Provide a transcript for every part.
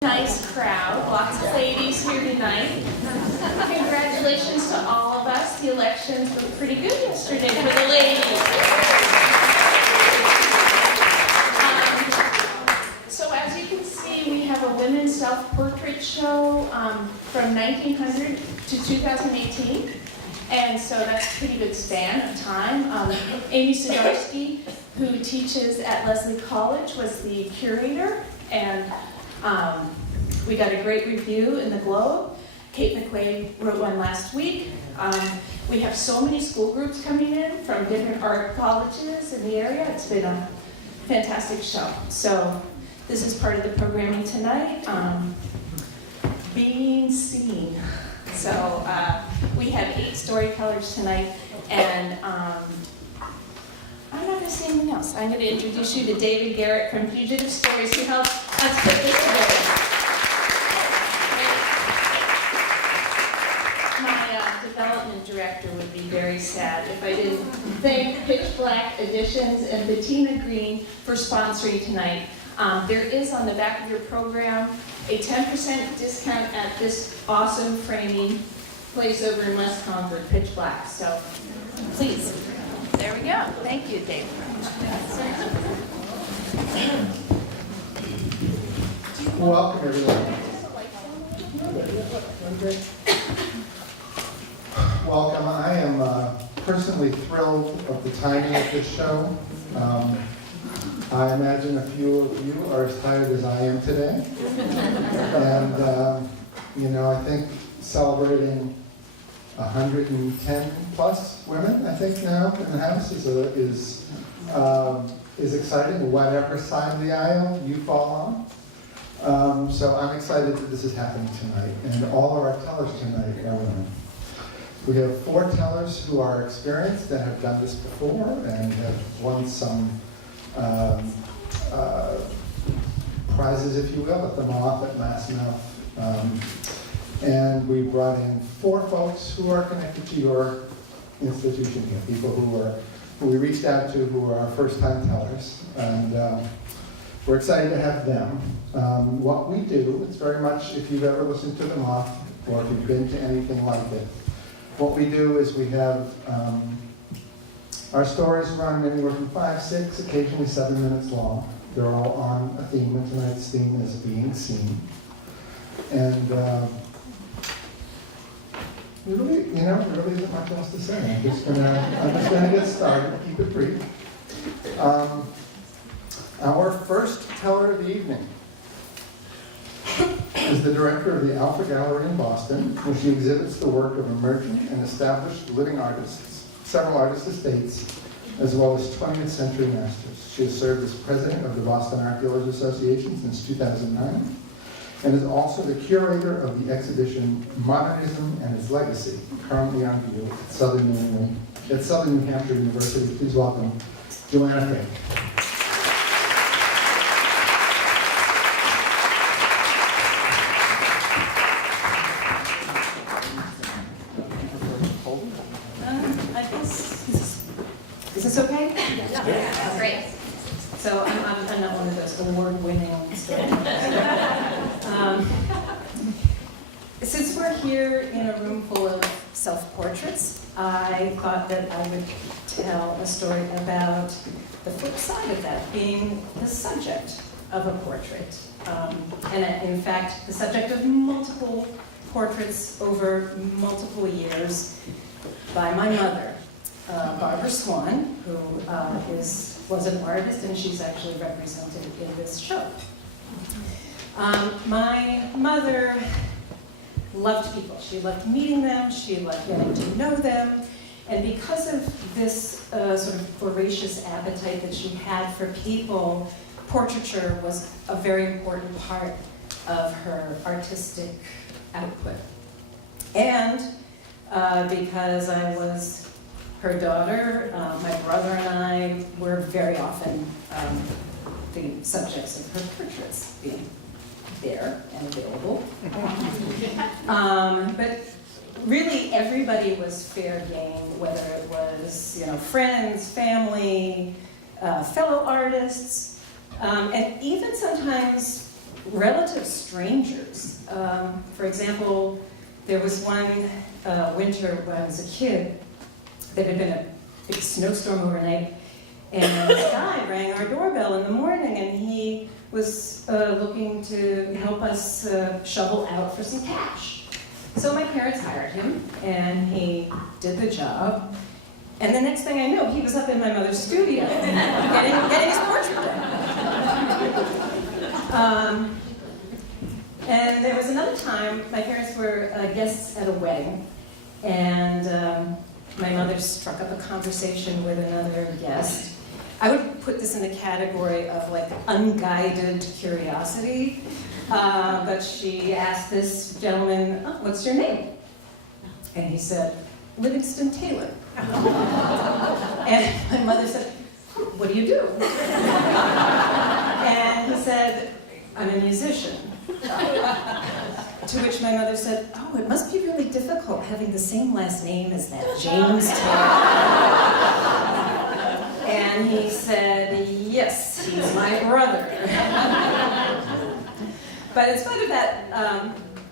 Nice crowd, lots of ladies here tonight. Congratulations to all of us. The elections were pretty good yesterday for the ladies. So as you can see, we have a women's self-portrait show from 1900 to 2018. And so that's a pretty good span of time. Amy Sidorsky, who teaches at Lesley College, was the curator, and we got a great review in the Globe. Kate McQuaid wrote one last week. We have so many school groups coming in from different art colleges in the area. It's been a fantastic show. So this is part of the programming tonight. Being seen. So we have 8 storytellers tonight, and I'm not going to say anything else. I'm going to introduce you to David Gerratt from Fugitive Stories, who helped us put this together. My development director would be very sad if I didn't thank Pitch Black Editions and Bettina Green for sponsoring tonight. There is on the back of your program a 10% discount at this awesome framing place over in West Concord, Pitch Black. So please. There we go. Thank you, Dave. Welcome, everyone. Welcome. I am personally thrilled of the timing of this show. I imagine a few of you are as tired as I am today. And, I think celebrating 110 plus women, I think, now in the house is exciting, whatever side of the aisle you fall on. So I'm excited that this is happening tonight, and all of our tellers tonight are women. We have 4 tellers who are experienced and have done this before and have won some prizes, if you will, at the Moth at Mass Mouth. And we brought in 4 folks who are connected to your institution here, people who we reached out to who are our first-time tellers. And we're excited to have them. What we do, it's very much, if you've ever listened to the Moth, or if you've been to anything like it, what we do is we have our stories run anywhere from 5, 6, occasionally 7 minutes long. They're all on a theme, and tonight's theme is being seen. And really isn't much else to say. I'm just gonna get started, keep it brief. Our first teller of the evening is the director of the Alpha Gallery in Boston, where she exhibits the work of emerging and established living artists, several artist estates, as well as 20th century masters. She has served as president of the Boston Art Dealers Association since 2009, and is also the curator of the exhibition Modernism and Its Legacy, currently on view at Southern New Hampshire University. Please welcome Joanna Fink. Is this okay? Yeah. Great. So I'm not one of those award-winning storytellers. Since we're here in a room full of self-portraits, I thought that I would tell a story about the flip side of that, being the subject of a portrait. And in fact, the subject of multiple portraits over multiple years by my mother, Barbara Swan, who was an artist, and she's actually represented in this show. My mother loved people. She loved meeting them. She loved getting to know them. And because of this sort of voracious appetite that she had for people, portraiture was a very important part of her artistic output. And because I was her daughter, my brother and I were very often the subjects of her portraits, being there and available. But really, everybody was fair game, whether it was friends, family, fellow artists, and even sometimes relative strangers. For example, there was one winter when I was a kid, there had been a big snowstorm overnight, and this guy rang our doorbell in the morning, and he was looking to help us shovel out for some cash. So my parents hired him, and he did the job. And the next thing I know, he was up in my mother's studio, getting his portrait done. And there was another time, my parents were guests at a wedding, and my mother struck up a conversation with another guest. I would put this in the category of like unguided curiosity, but she asked this gentleman, "Oh, what's your name?" And he said, "Livingston Taylor." And my mother said, "What do you do?" And he said, "I'm a musician." To which my mother said, "Oh, it must be really difficult having the same last name as that James Taylor." And he said, "Yes, he's my brother." But in spite of that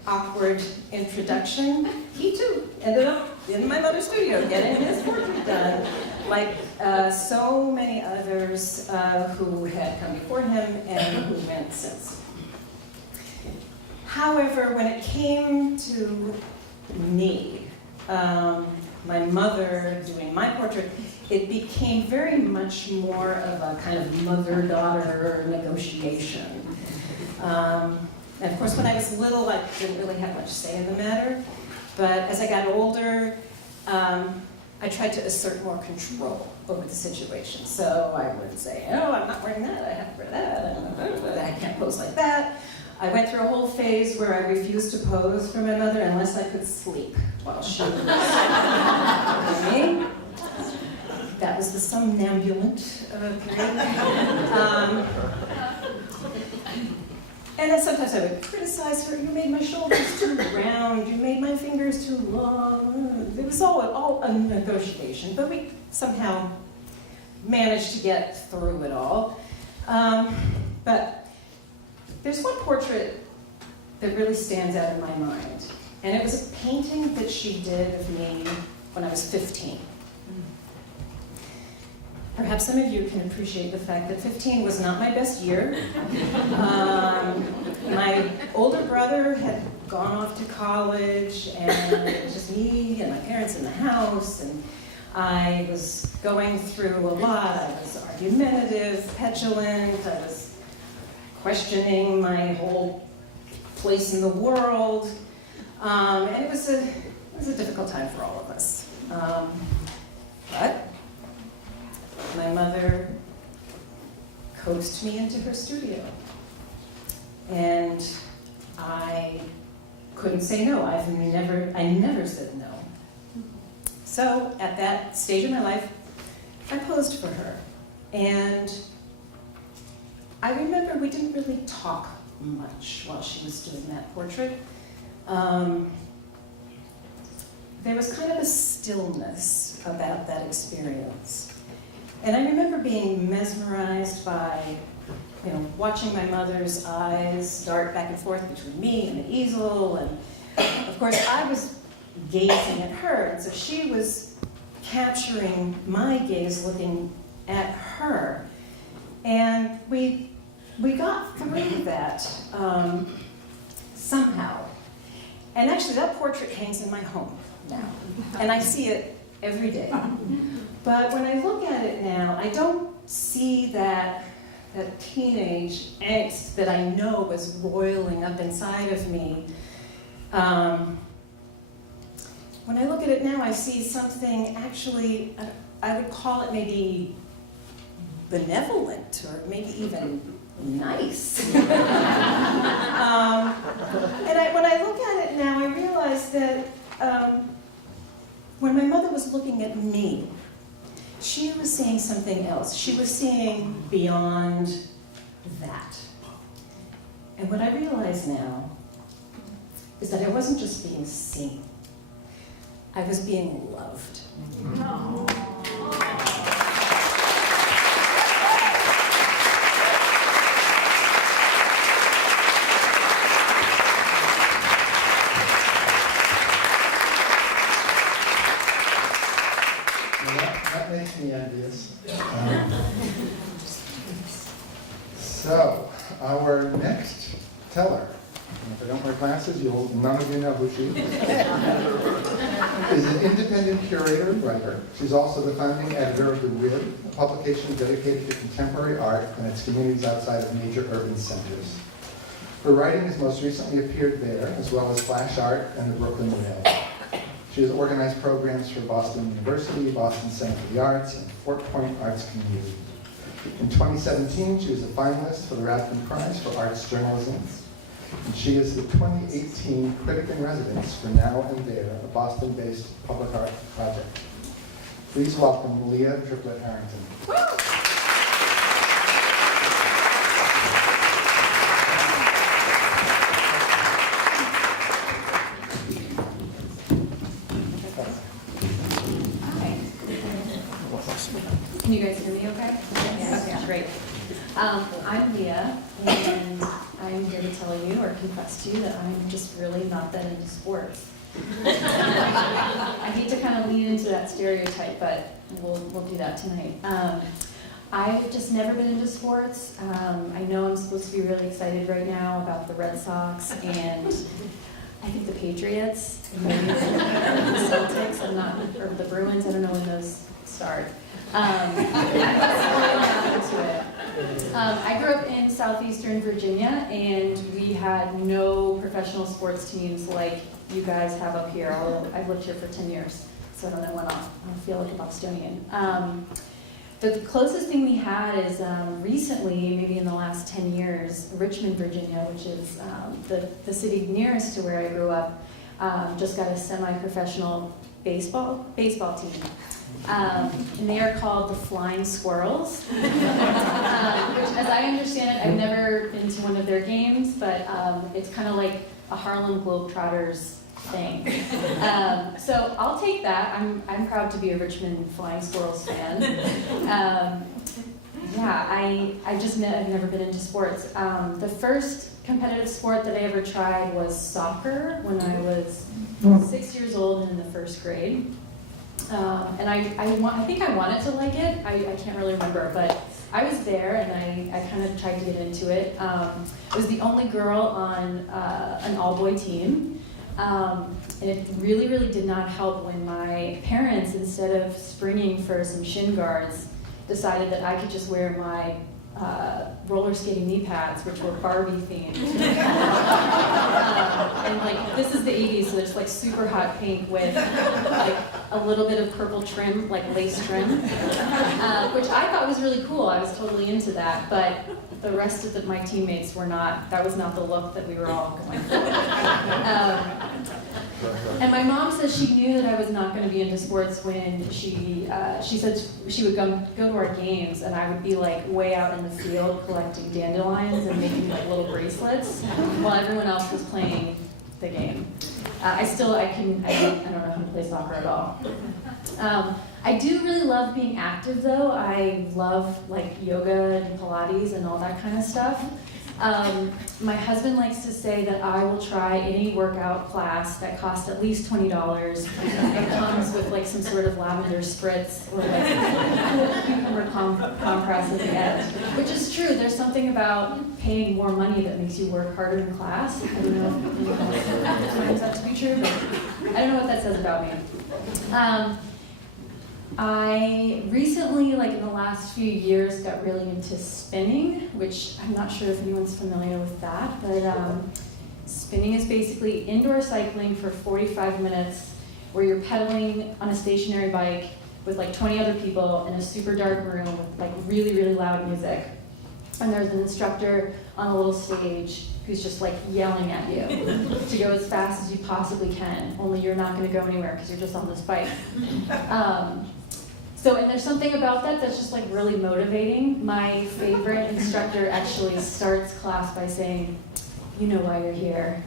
awkward introduction, he too ended up in my mother's studio getting his portrait done, like so many others who had come before him and who went since. However, when it came to me, my mother doing my portrait, it became very much more of a kind of mother-daughter negotiation. And of course, when I was little, I didn't really have much say in the matter. But as I got older, I tried to assert more control over the situation. So I would say, "Oh, I'm not wearing that, I have to wear that, I can't pose like that." I went through a whole phase where I refused to pose for my mother unless I could sleep while she was with me. That was the somnambulant period. And then sometimes I would criticize her. "You made my shoulders too round. You made my fingers too long." It was all a negotiation, but we somehow managed to get through it all. But there's one portrait that really stands out in my mind, and it was a painting that she did of me when I was 15. Perhaps some of you can appreciate the fact that 15 was not my best year. My older brother had gone off to college, and it was just me and my parents in the house, and I was going through a lot. I was argumentative, petulant, I was questioning my whole place in the world, and it was a difficult time for all of us. But my mother coaxed me into her studio, and I couldn't say no. I never said no. So at that stage of my life, I posed for her, and I remember we didn't really talk much while she was doing that portrait. There was kind of a stillness about that experience. And I remember being mesmerized by, watching my mother's eyes dart back and forth between me and the easel. And of course, I was gazing at her, and so she was capturing my gaze looking at her. And we got through that somehow. And actually, that portrait hangs in my home now. And I see it every day. But when I look at it now, I don't see that teenage angst that I know was roiling up inside of me. When I look at it now, I see something actually, I would call it maybe benevolent, or maybe even nice. And when I look at it now, I realize that when my mother was looking at me, she was seeing something else. She was seeing beyond that. And what I realize now is that I wasn't just being seen. I was being loved. Oh. that makes me envious. So, our next teller, and if I don't wear glasses, none of you know who she is an independent curator and writer. She's also the founding editor of Goodwin, a publication dedicated to contemporary art and its communities outside of major urban centers. Her writing has most recently appeared there, as well as Flash Art and the Brooklyn Mail. She has organized programs for Boston University, Boston Center for the Arts, and Fort Point Arts Community. In 2017, she was a finalist for the Rathbun Prize for Arts Journalism, and she is the 2018 Critic in Residence for Now and There, a Boston-based public art project. Please welcome Leah Triplett Harrington. Can you guys hear me okay? Yes. Okay, great. I'm Leah, and I'm here to tell you or confess to you that I'm just really not that into sports. I hate to kind of lean into that stereotype, but we'll do that tonight. I've just never been into sports. I know I'm supposed to be really excited right now about the Red Sox and I think the Patriots, maybe the Celtics, or the Bruins, I don't know when those start. I'm really not into it. I grew up in southeastern Virginia, and we had no professional sports teams like you guys have up here, although I've lived here for 10 years, so I don't know when I'll feel like a Bostonian. The closest thing we had is recently, maybe in the last 10 years, Richmond, Virginia, which is the city nearest to where I grew up, just got a semi-professional baseball team. And they are called the Flying Squirrels, which, as I understand it, I've never been to one of their games, but it's kind of like a Harlem Globetrotters thing. So I'll take that. I'm proud to be a Richmond Flying Squirrels fan. I've never been into sports. The first competitive sport that I ever tried was soccer when I was 6 years old and in the first grade. And I think I wanted to like it. I can't really remember, but I was there and I kind of tried to get into it. I was the only girl on an all-boy team. And it really, really did not help when my parents, instead of springing for some shin guards, decided that I could just wear my roller skating knee pads, which were Barbie themed. And like, this is the 80s, so there's like super hot pink with like a little bit of purple trim, like lace trim, which I thought was really cool. I was totally into that, but the rest of my teammates were not. That was not the look that we were all going for. And my mom says she knew that I was not going to be into sports when she said she would go to our games, and I would be like way out in the field collecting dandelions and making like little bracelets while everyone else was playing the game. I don't know how to play soccer at all. I do really love being active though. I love like yoga and Pilates and all that kind of stuff. My husband likes to say that I will try any workout class that costs at least $20 and comes with like some sort of lavender spritz or like cucumber compress at the end. Which is true, there's something about paying more money that makes you work harder in class. I don't know if anyone else finds that to be true, but I don't know what that says about me. I recently, like in the last few years, got really into spinning, which I'm not sure if anyone's familiar with that, but spinning is basically indoor cycling for 45 minutes where you're pedaling on a stationary bike with like 20 other people in a super dark room with like really, really loud music. And there's an instructor on a little stage who's just like yelling at you to go as fast as you possibly can, only you're not going to go anywhere because you're just on this bike. And there's something about that that's just like really motivating. My favorite instructor actually starts class by saying, "You know why you're here.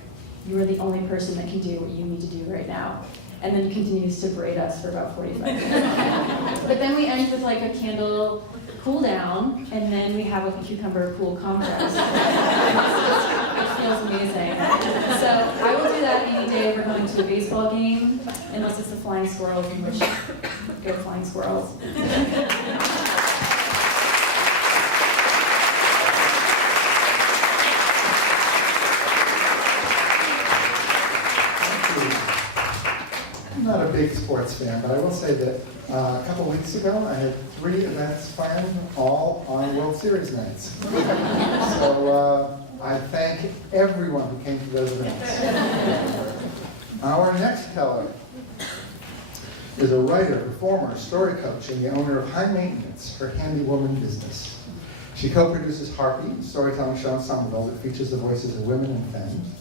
You are the only person that can do what you need to do right now." And then continues to berate us for about 45 minutes. But then we end with like a candle cool down, and then we have a cucumber cool compress. It feels amazing. So I will do that any day ever going to a baseball game, unless it's the Flying Squirrels, in which go Flying Squirrels. I'm not a big sports fan, but I will say that a couple weeks ago, I had 3 events planned, all on World Series nights. So I thank everyone who came to those events. Our next teller is a writer, performer, story coach, and the owner of High Maintenance, her handywoman business. She co-produces Harpy, a storytelling show in Somerville that features the voices of women and femmes.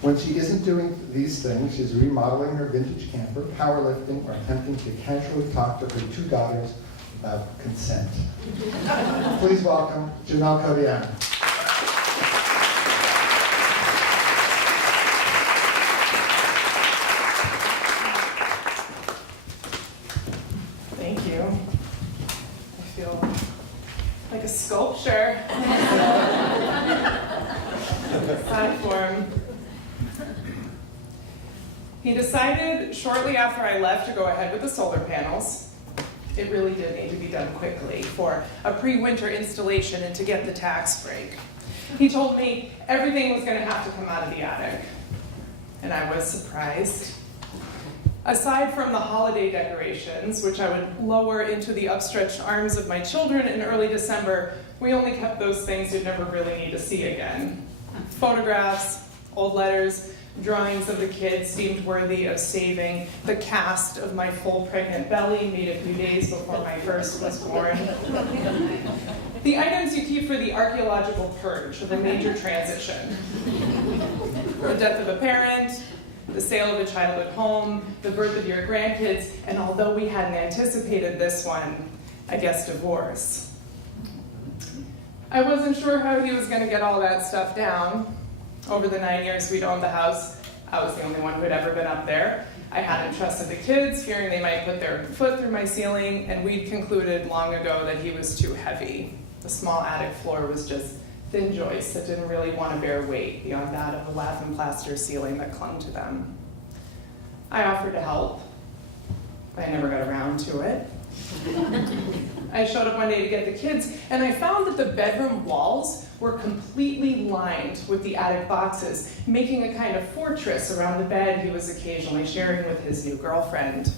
When she isn't doing these things, she's remodeling her vintage camper, powerlifting, or attempting to casually talk to her 2 daughters about consent. Please welcome Janelle Codianni. Thank you. I feel like a sculpture. Side form. He decided shortly after I left to go ahead with the solar panels. It really did need to be done quickly for a pre-winter installation and to get the tax break. He told me everything was going to have to come out of the attic, and I was surprised. Aside from the holiday decorations, which I would lower into the upstretched arms of my children in early December, we only kept those things you'd never really need to see again. Photographs, old letters, drawings of the kids seemed worthy of saving. The cast of my full pregnant belly made a few days before my first was born. The items you keep for the archaeological purge of a major transition. The death of a parent, the sale of a childhood home, the birth of your grandkids, and although we hadn't anticipated this one, I guess divorce. I wasn't sure how he was going to get all that stuff down. Over the 9 years we'd owned the house, I was the only one who had ever been up there. I hadn't trusted the kids, fearing they might put their foot through my ceiling, and we'd concluded long ago that he was too heavy. The small attic floor was just thin joists that didn't really want to bear weight beyond that of a lath and plaster ceiling that clung to them. I offered to help, but I never got around to it. I showed up one day to get the kids, and I found that the bedroom walls were completely lined with the attic boxes, making a kind of fortress around the bed he was occasionally sharing with his new girlfriend.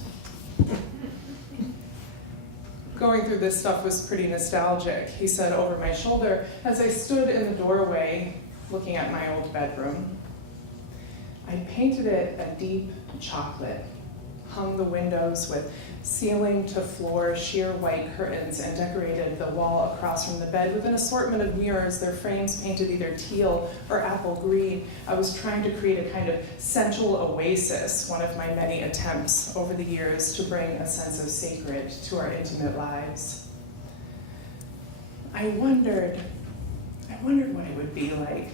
Going through this stuff was pretty nostalgic, he said over my shoulder as I stood in the doorway looking at my old bedroom. I painted it a deep chocolate, hung the windows with ceiling to floor sheer white curtains, and decorated the wall across from the bed with an assortment of mirrors, their frames painted either teal or apple green. I was trying to create a kind of central oasis, one of my many attempts over the years to bring a sense of sacred to our intimate lives. I wondered what it would be like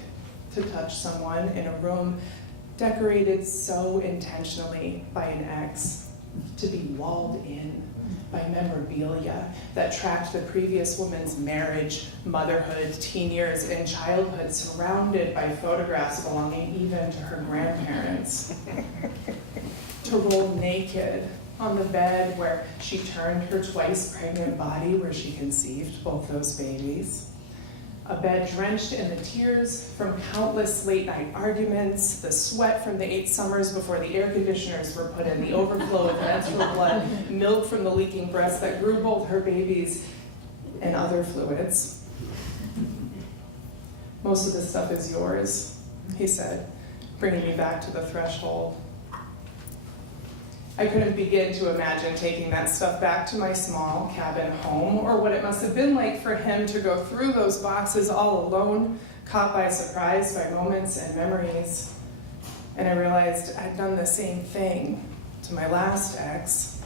to touch someone in a room decorated so intentionally by an ex, to be walled in by memorabilia that tracked the previous woman's marriage, motherhood, teen years, and childhood, surrounded by photographs belonging even to her grandparents. To roll naked on the bed where she turned her twice pregnant body where she conceived both those babies. A bed drenched in the tears from countless late night arguments, the sweat from the 8 summers before the air conditioners were put in, the overflow of menstrual blood, milk from the leaking breast that grew both her babies, and other fluids. Most of this stuff is yours, he said, bringing me back to the threshold. I couldn't begin to imagine taking that stuff back to my small cabin home, or what it must have been like for him to go through those boxes all alone, caught by surprise by moments and memories. And I realized I'd done the same thing to my last ex,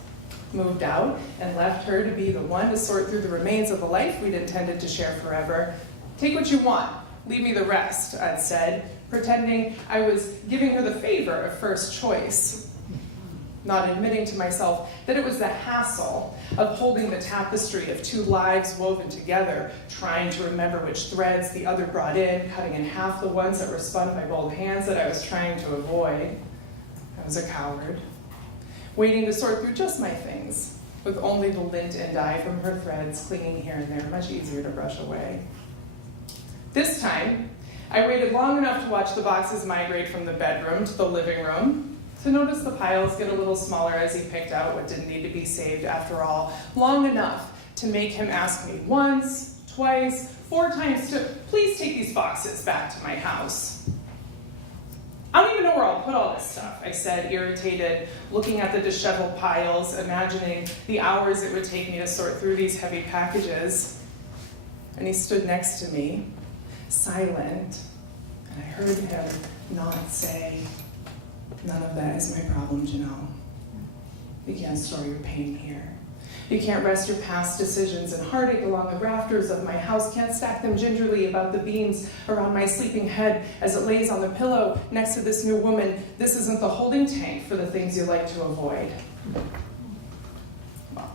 moved out and left her to be the one to sort through the remains of a life we'd intended to share forever. Take what you want, leave me the rest, I'd said, pretending I was giving her the favor of first choice. not admitting to myself that it was the hassle of holding the tapestry of two lives woven together, trying to remember which threads the other brought in, cutting in half the ones that were spun by both hands that I was trying to avoid. I was a coward, waiting to sort through just my things, with only the lint and dye from her threads clinging here and there, much easier to brush away. This time, I waited long enough to watch the boxes migrate from the bedroom to the living room, to notice the piles get a little smaller as he picked out what didn't need to be saved after all, long enough to make him ask me once, twice, 4 times to please take these boxes back to my house. I don't even know where I'll put all this stuff, I said, irritated, looking at the disheveled piles, imagining the hours it would take me to sort through these heavy packages. And he stood next to me, silent, and I heard him not say, "None of that is my problem, Janelle. You can't store your pain here. You can't rest your past decisions and heartache along the rafters of my house, can't stack them gingerly above the beams around my sleeping head as it lays on the pillow next to this new woman. This isn't the holding tank for the things you like to avoid." Well,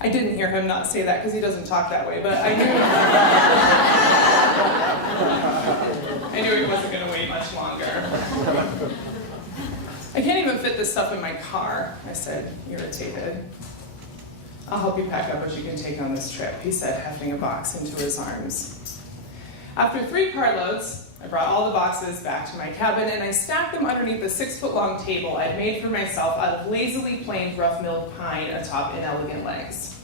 I didn't hear him not say that because he doesn't talk that way, but I knew he wasn't going to wait much longer. "I can't even fit this stuff in my car," I said, irritated. "I'll help you pack up what you can take on this trip," he said, hefting a box into his arms. After 3 carloads, I brought all the boxes back to my cabin and I stacked them underneath the 6-foot-long table I'd made for myself out of lazily planed rough-milled pine atop inelegant legs.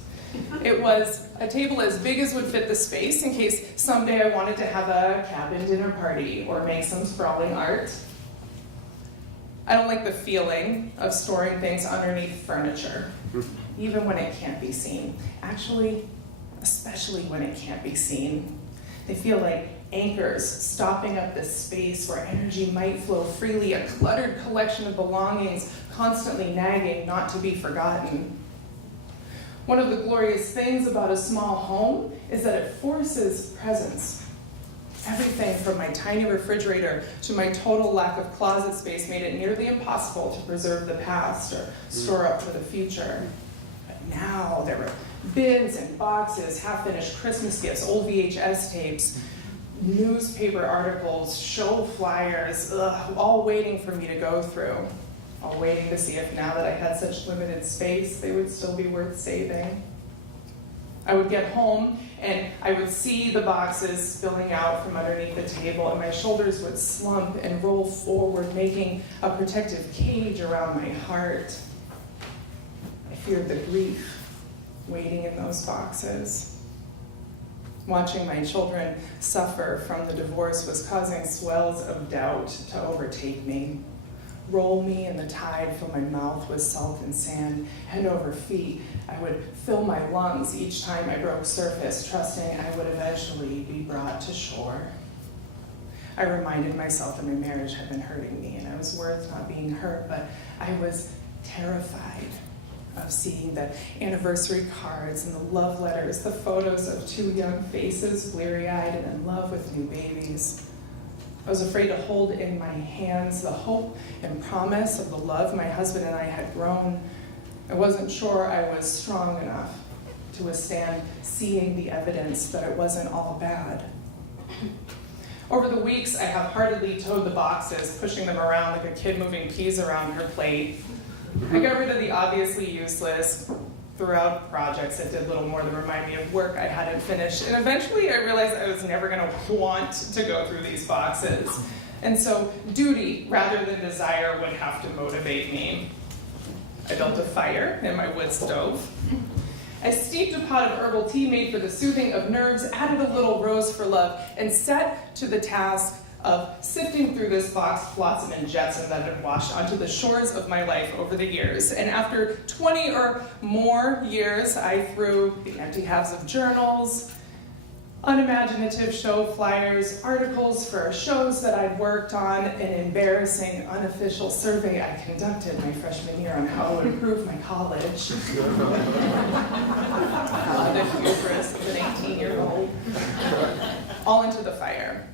It was a table as big as would fit the space in case someday I wanted to have a cabin dinner party or make some sprawling art. I don't like the feeling of storing things underneath furniture, even when it can't be seen. Actually, especially when it can't be seen. They feel like anchors stopping up this space where energy might flow freely, a cluttered collection of belongings constantly nagging not to be forgotten. One of the glorious things about a small home is that it forces presence. Everything from my tiny refrigerator to my total lack of closet space made it nearly impossible to preserve the past or store up for the future. But now there were bins and boxes, half-finished Christmas gifts, old VHS tapes, newspaper articles, show flyers, all waiting for me to go through. All waiting to see if now that I had such limited space, they would still be worth saving. I would get home and I would see the boxes spilling out from underneath the table and my shoulders would slump and roll forward, making a protective cage around my heart. I feared the grief waiting in those boxes. Watching my children suffer from the divorce was causing swells of doubt to overtake me. Roll me in the tide, fill my mouth with salt and sand, head over feet. I would fill my lungs each time I broke surface, trusting I would eventually be brought to shore. I reminded myself that my marriage had been hurting me and I was worth not being hurt, but I was terrified of seeing the anniversary cards and the love letters, the photos of 2 young faces, bleary-eyed and in love with new babies. I was afraid to hold in my hands the hope and promise of the love my husband and I had grown. I wasn't sure I was strong enough to withstand seeing the evidence that it wasn't all bad. Over the weeks, I half-heartedly towed the boxes, pushing them around like a kid moving peas around her plate. I got rid of the obviously useless, threw out projects that did little more than remind me of work I hadn't finished. And eventually I realized I was never going to want to go through these boxes. And so duty rather than desire would have to motivate me. I built a fire in my wood stove. I steeped a pot of herbal tea made for the soothing of nerves, added a little rose for love, and set to the task of sifting through this box flotsam and jetsam that had washed onto the shores of my life over the years. And after 20 or more years, I threw the empty halves of journals, unimaginative show flyers, articles for shows that I'd worked on, an embarrassing unofficial survey I conducted my freshman year on how to improve my college. The hubris of an 18-year-old. All into the fire.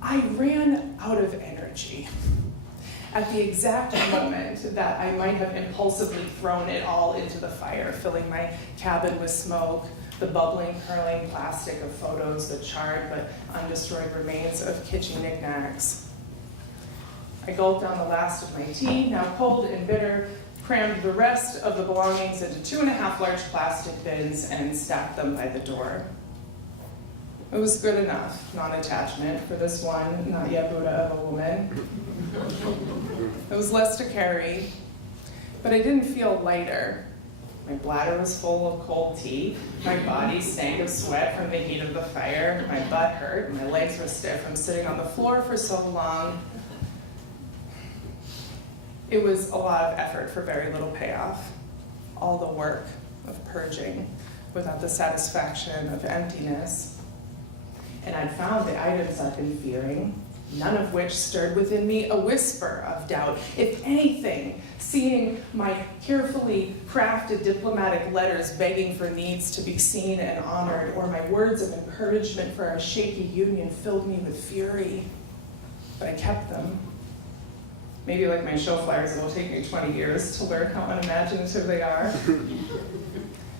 I ran out of energy. At the exact moment that I might have impulsively thrown it all into the fire, filling my cabin with smoke, the bubbling, curling plastic of photos, the charred but undestroyed remains of kitschy knickknacks. I gulped down the last of my tea, now cold and bitter, crammed the rest of the belongings into 2.5 large plastic bins and stacked them by the door. It was good enough, non-attachment, for this one not yet Buddha of a woman. It was less to carry, but I didn't feel lighter. My bladder was full of cold tea, my body stank of sweat from the heat of the fire, my butt hurt, and my legs were stiff from sitting on the floor for so long. It was a lot of effort for very little payoff. All the work of purging without the satisfaction of emptiness. And I'd found the items I'd been fearing, none of which stirred within me a whisper of doubt. If anything, seeing my carefully crafted diplomatic letters begging for needs to be seen and honored, or my words of encouragement for our shaky union filled me with fury. But I kept them. Maybe like my show flyers, it will take me 20 years to learn how unimaginative they are.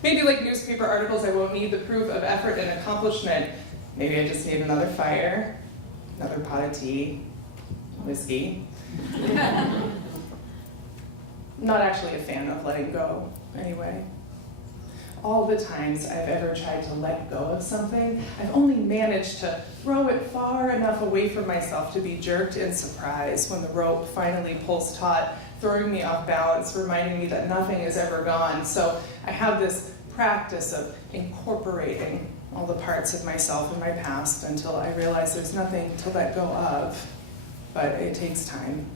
Maybe like newspaper articles, I won't need the proof of effort and accomplishment. Maybe I just need another fire, another pot of tea, whiskey. Not actually a fan of letting go, anyway. All the times I've ever tried to let go of something, I've only managed to throw it far enough away from myself to be jerked in surprise when the rope finally pulls taut, throwing me off balance, reminding me that nothing is ever gone. So I have this practice of incorporating all the parts of myself in my past until I realize there's nothing to let go of, but it takes time.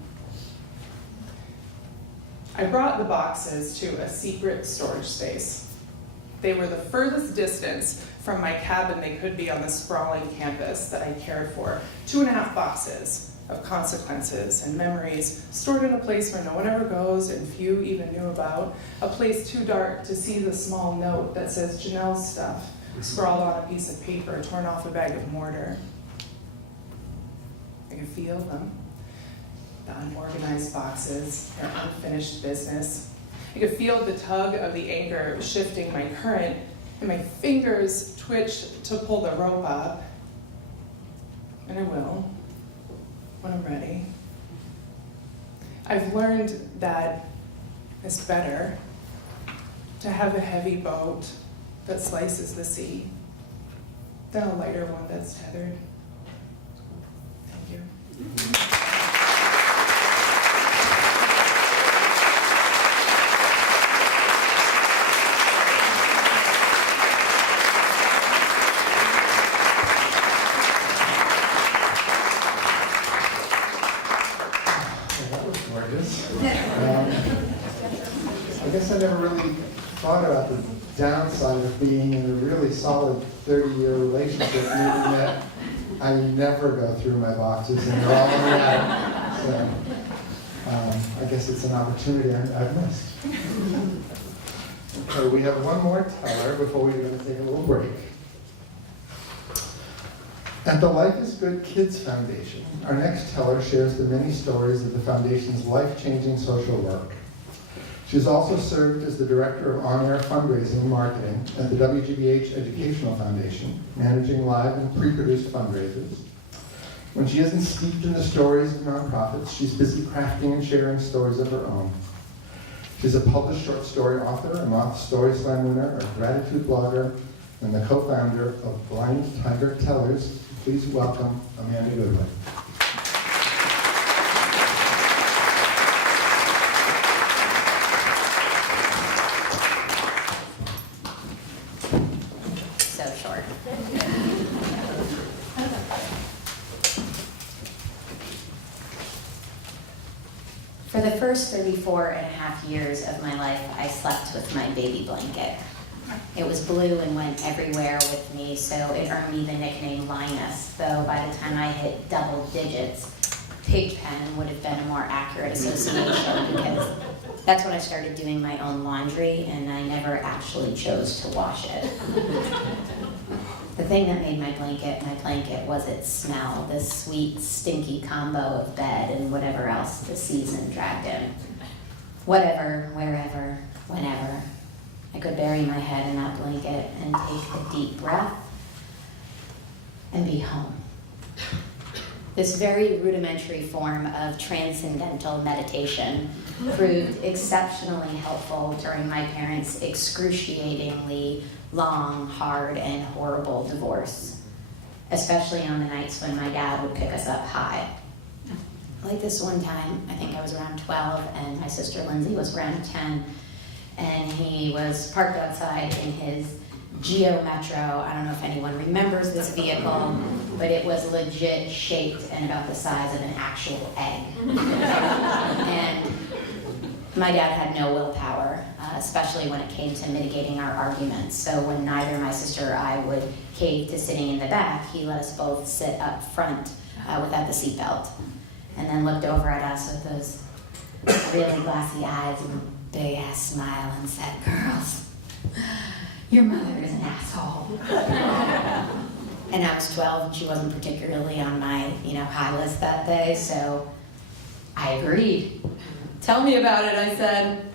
I brought the boxes to a secret storage space. They were the furthest distance from my cabin they could be on the sprawling campus that I cared for. 2.5 boxes of consequences and memories stored in a place where no one ever goes and few even knew about. A place too dark to see the small note that says Janelle's stuff, scrawled on a piece of paper, torn off a bag of mortar. I could feel them. The unorganized boxes, their unfinished business. I could feel the tug of the anchor shifting my current, and my fingers twitched to pull the rope up. And I will, when I'm ready. I've learned that it's better to have a heavy boat that slices the sea than a lighter one that's tethered. Thank you. I guess I never really thought about the downside of being in a really solid 30-year relationship, meaning that I never go through my boxes and they're all in the attic. So I guess it's an opportunity I've missed. Okay, we have one more teller before we're going to take a little break. At the Life is Good Kids Foundation, our next teller shares the many stories of the foundation's life-changing social work. She's also served as the Director of On-Air Fundraising and Marketing at the WGBH Educational Foundation, managing live and pre-produced fundraisers. When she isn't steeped in the stories of nonprofits, she's busy crafting and sharing stories of her own. She's a published short story author, a Moth Story Slam winner, a gratitude blogger, and the co-founder of Blind Tiger Tellers. Please welcome Amanda Goodwin. So short. For the first 34 and a half years of my life, I slept with my baby blanket. It was blue and went everywhere with me, so it earned me the nickname Linus, though by the time I hit double digits, Pigpen would have been a more accurate association because that's when I started doing my own laundry and I never actually chose to wash it. The thing that made my blanket was its smell, this sweet, stinky combo of bed and whatever else the season dragged in. Whatever, wherever, whenever, I could bury my head in that blanket and take a deep breath and be home. This very rudimentary form of transcendental meditation proved exceptionally helpful during my parents' excruciatingly long, hard, and horrible divorce, especially on the nights when my dad would pick us up high. Like this one time, I think I was around 12, and my sister Lindsay was around 10, and he was parked outside in his Geo Metro. I don't know if anyone remembers this vehicle, but it was legit shaped and about the size of an actual egg. And my dad had no willpower, especially when it came to mitigating our arguments. So when neither my sister or I would cave to sitting in the back, he let us both sit up front without the seatbelt, and then looked over at us with those really glassy eyes and a big ass smile and said, "Girls, your mother is an asshole." And I was 12 and she wasn't particularly on my, high list that day, so I agreed. "Tell me about it," I said.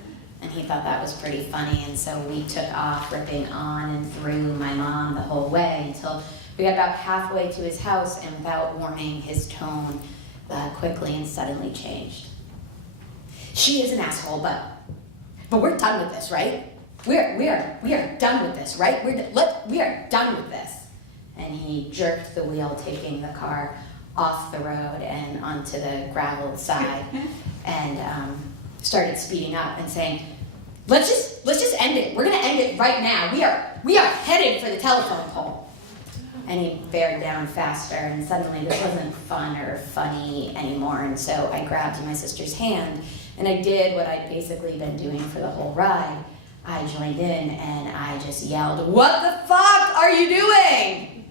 And he thought that was pretty funny, and so we took off, ripping on and through my mom the whole way until we got about halfway to his house, and without warning, his tone quickly and suddenly changed. "She is an asshole, but we're done with this, right? We are done with this, right? We are done with this." And he jerked the wheel, taking the car off the road and onto the graveled side, and started speeding up and saying, let's just end it. We're gonna end it right now. We are headed for the telephone pole." And he bared down faster, and suddenly this wasn't fun or funny anymore. And so I grabbed my sister's hand, and I did what I'd basically been doing for the whole ride. I joined in, and I just yelled, "What the fuck are you doing?"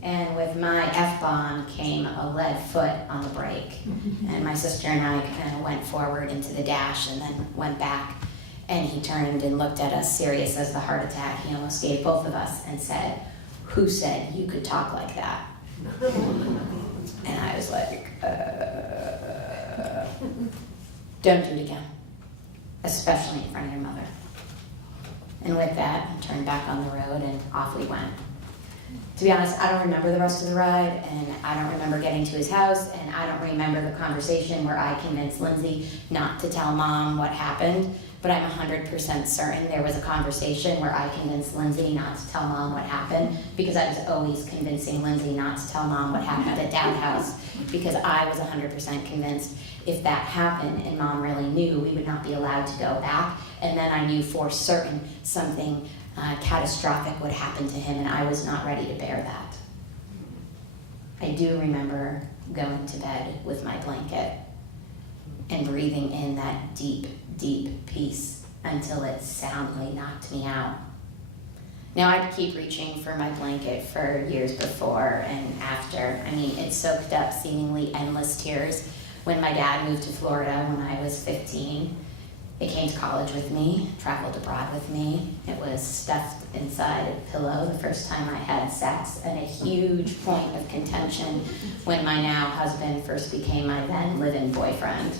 And with my F-bomb came a lead foot on the brake. And my sister and I kind of went forward into the dash and then went back. And he turned and looked at us, serious as the heart attack he almost gave both of us, and said, "Who said you could talk like that?" And I was like, "Don't do it again, especially in front of your mother." And with that, I turned back on the road and off we went. To be honest, I don't remember the rest of the ride, and I don't remember getting to his house, and I don't remember the conversation where I convinced Lindsay not to tell Mom what happened, but I'm 100% certain there was a conversation where I convinced Lindsay not to tell Mom what happened, because I was always convincing Lindsay not to tell Mom what happened at Dad's house, because I was 100% convinced if that happened and Mom really knew, we would not be allowed to go back, and then I knew for certain something catastrophic would happen to him, and I was not ready to bear that. I do remember going to bed with my blanket and breathing in that deep, deep peace until it soundly knocked me out. Now, I'd keep reaching for my blanket for years before and after. I mean, it soaked up seemingly endless tears when my dad moved to Florida when I was 15. It came to college with me, traveled abroad with me. It was stuffed inside a pillow the first time I had sex, and a huge point of contention when my now husband first became my then live-in boyfriend.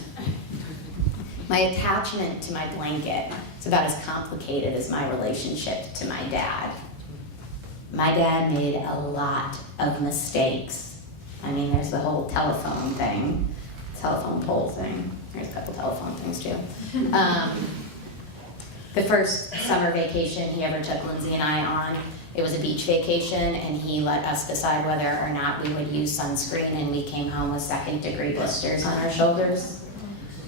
My attachment to my blanket is about as complicated as my relationship to my dad. My dad made a lot of mistakes. I mean, there's the whole telephone thing, telephone pole thing. There's a couple telephone things too. The first summer vacation he ever took Lindsay and I on, it was a beach vacation, and he let us decide whether or not we would use sunscreen, and we came home with second-degree blisters on our shoulders.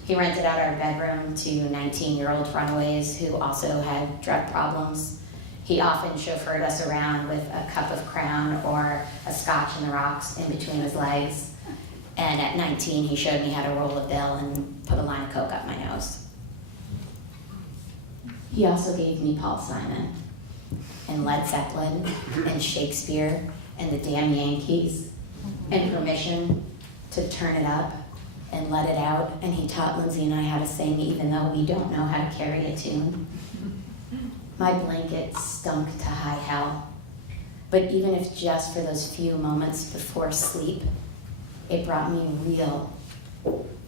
He rented out our bedroom to 19-year-old runaways who also had drug problems. He often chauffeured us around with a cup of Crown or a Scotch in the rocks in between his legs. And at 19, he showed me how to roll a bill and put a line of coke up my nose. He also gave me Paul Simon and Led Zeppelin and Shakespeare and the damn Yankees and permission to turn it up and let it out. And he taught Lindsay and I how to sing even though we don't know how to carry a tune. My blanket stunk to high hell. But even if just for those few moments before sleep, it brought me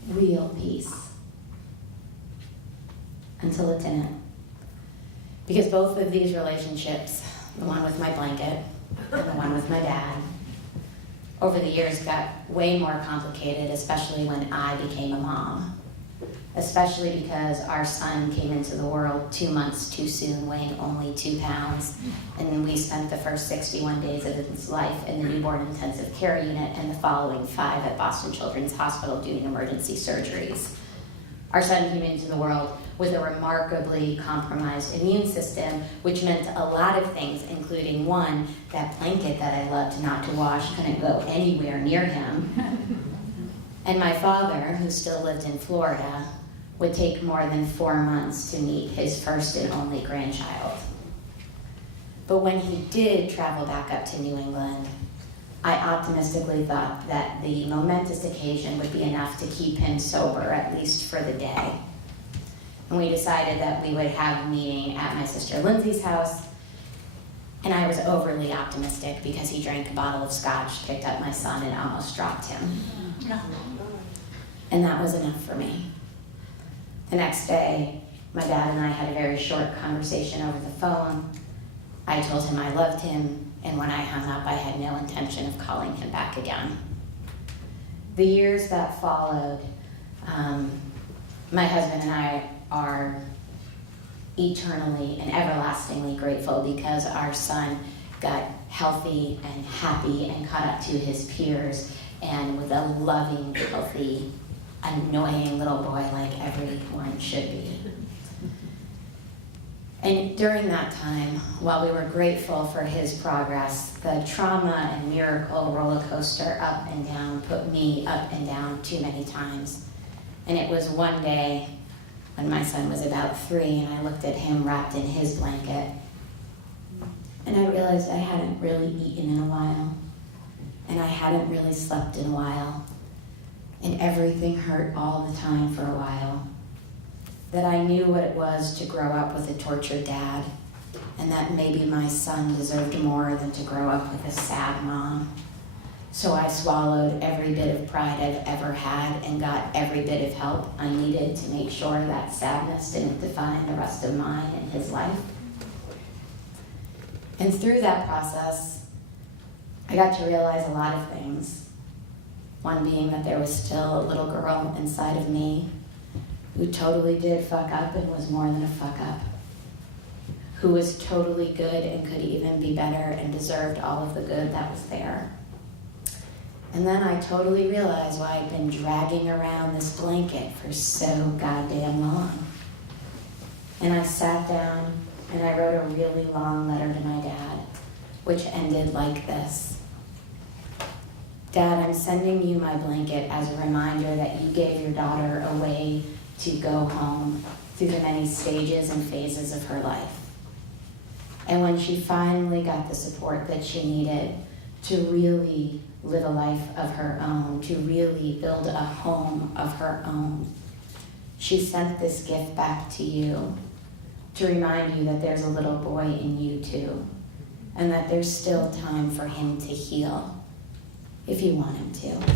real peace. Until it didn't. Because both of these relationships, the one with my blanket and the one with my dad, over the years got way more complicated, especially when I became a mom. Especially because our son came into the world 2 months too soon, weighing only 2 pounds. And we spent the first 61 days of his life in the newborn intensive care unit and the following 5 at Boston Children's Hospital doing emergency surgeries. Our son came into the world with a remarkably compromised immune system, which meant a lot of things, including one, that blanket that I loved not to wash couldn't go anywhere near him. And my father, who still lived in Florida, would take more than 4 months to meet his first and only grandchild. But when he did travel back up to New England, I optimistically thought that the momentous occasion would be enough to keep him sober, at least for the day. And we decided that we would have a meeting at my sister Lindsay's house, and I was overly optimistic because he drank a bottle of scotch, picked up my son, and almost dropped him. And that was enough for me. The next day, my dad and I had a very short conversation over the phone. I told him I loved him, and when I hung up, I had no intention of calling him back again. The years that followed, my husband and I are eternally and everlastingly grateful because our son got healthy and happy and caught up to his peers and was a loving, healthy, annoying little boy like everyone should be. And during that time, while we were grateful for his progress, the trauma and miracle roller coaster up and down put me up and down too many times. And it was one day when my son was about 3 and I looked at him wrapped in his blanket, and I realized I hadn't really eaten in a while, and I hadn't really slept in a while, and everything hurt all the time for a while. That I knew what it was to grow up with a tortured dad, and that maybe my son deserved more than to grow up with a sad mom. So I swallowed every bit of pride I've ever had and got every bit of help I needed to make sure that sadness didn't define the rest of mine and his life. And through that process, I got to realize a lot of things. One being that there was still a little girl inside of me who totally did fuck up and was more than a fuck up, who was totally good and could even be better and deserved all of the good that was there. And then I totally realized why I'd been dragging around this blanket for so goddamn long. And I sat down and I wrote a really long letter to my dad, which ended like this. Dad, I'm sending you my blanket as a reminder that you gave your daughter a way to go home through the many stages and phases of her life. And when she finally got the support that she needed to really live a life of her own, to really build a home of her own, she sent this gift back to you to remind you that there's a little boy in you too, and that there's still time for him to heal if you want him to.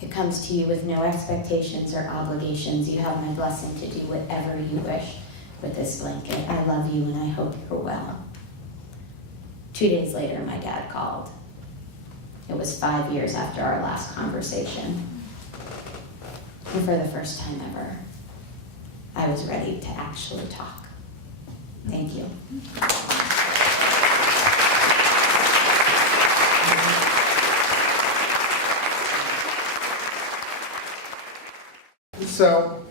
It comes to you with no expectations or obligations. You have my blessing to do whatever you wish with this blanket. I love you and I hope you're well. 2 days later, my dad called. It was 5 years after our last conversation. And for the first time ever, I was ready to actually talk. Thank you. So,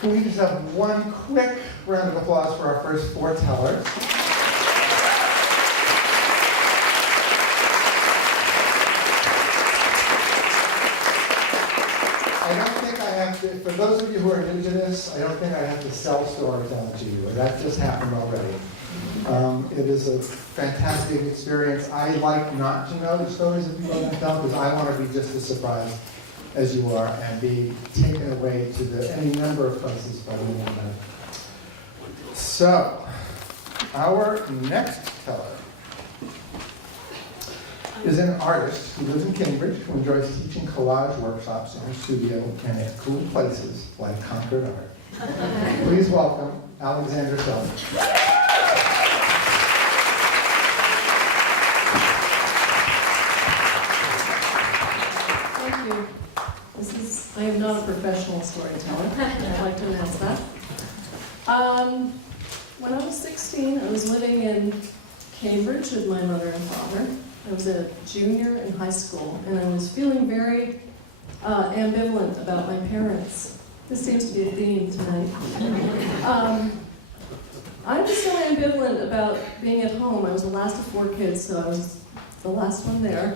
can we just have one quick round of applause for our first 4 tellers? I don't think I have to, for those of you who are new to this, I don't think I have to sell Storyteller to you. That just happened already. It is a fantastic experience. I like not to know the stories that people don't tell because I want to be just as surprised as you are and be taken away to any number of places by the moment. So, our next teller is an artist who lives in Cambridge, who enjoys teaching collage workshops in her studio and at cool places like Concord Art. Please welcome Alexandra Sheldon. Thank you. I am not a professional storyteller. I'd like to announce that. When I was 16, I was living in Cambridge with my mother and father. I was a junior in high school, and I was feeling very ambivalent about my parents. This seems to be a theme tonight. I was so ambivalent about being at home. I was the last of 4 kids, so I was the last one there.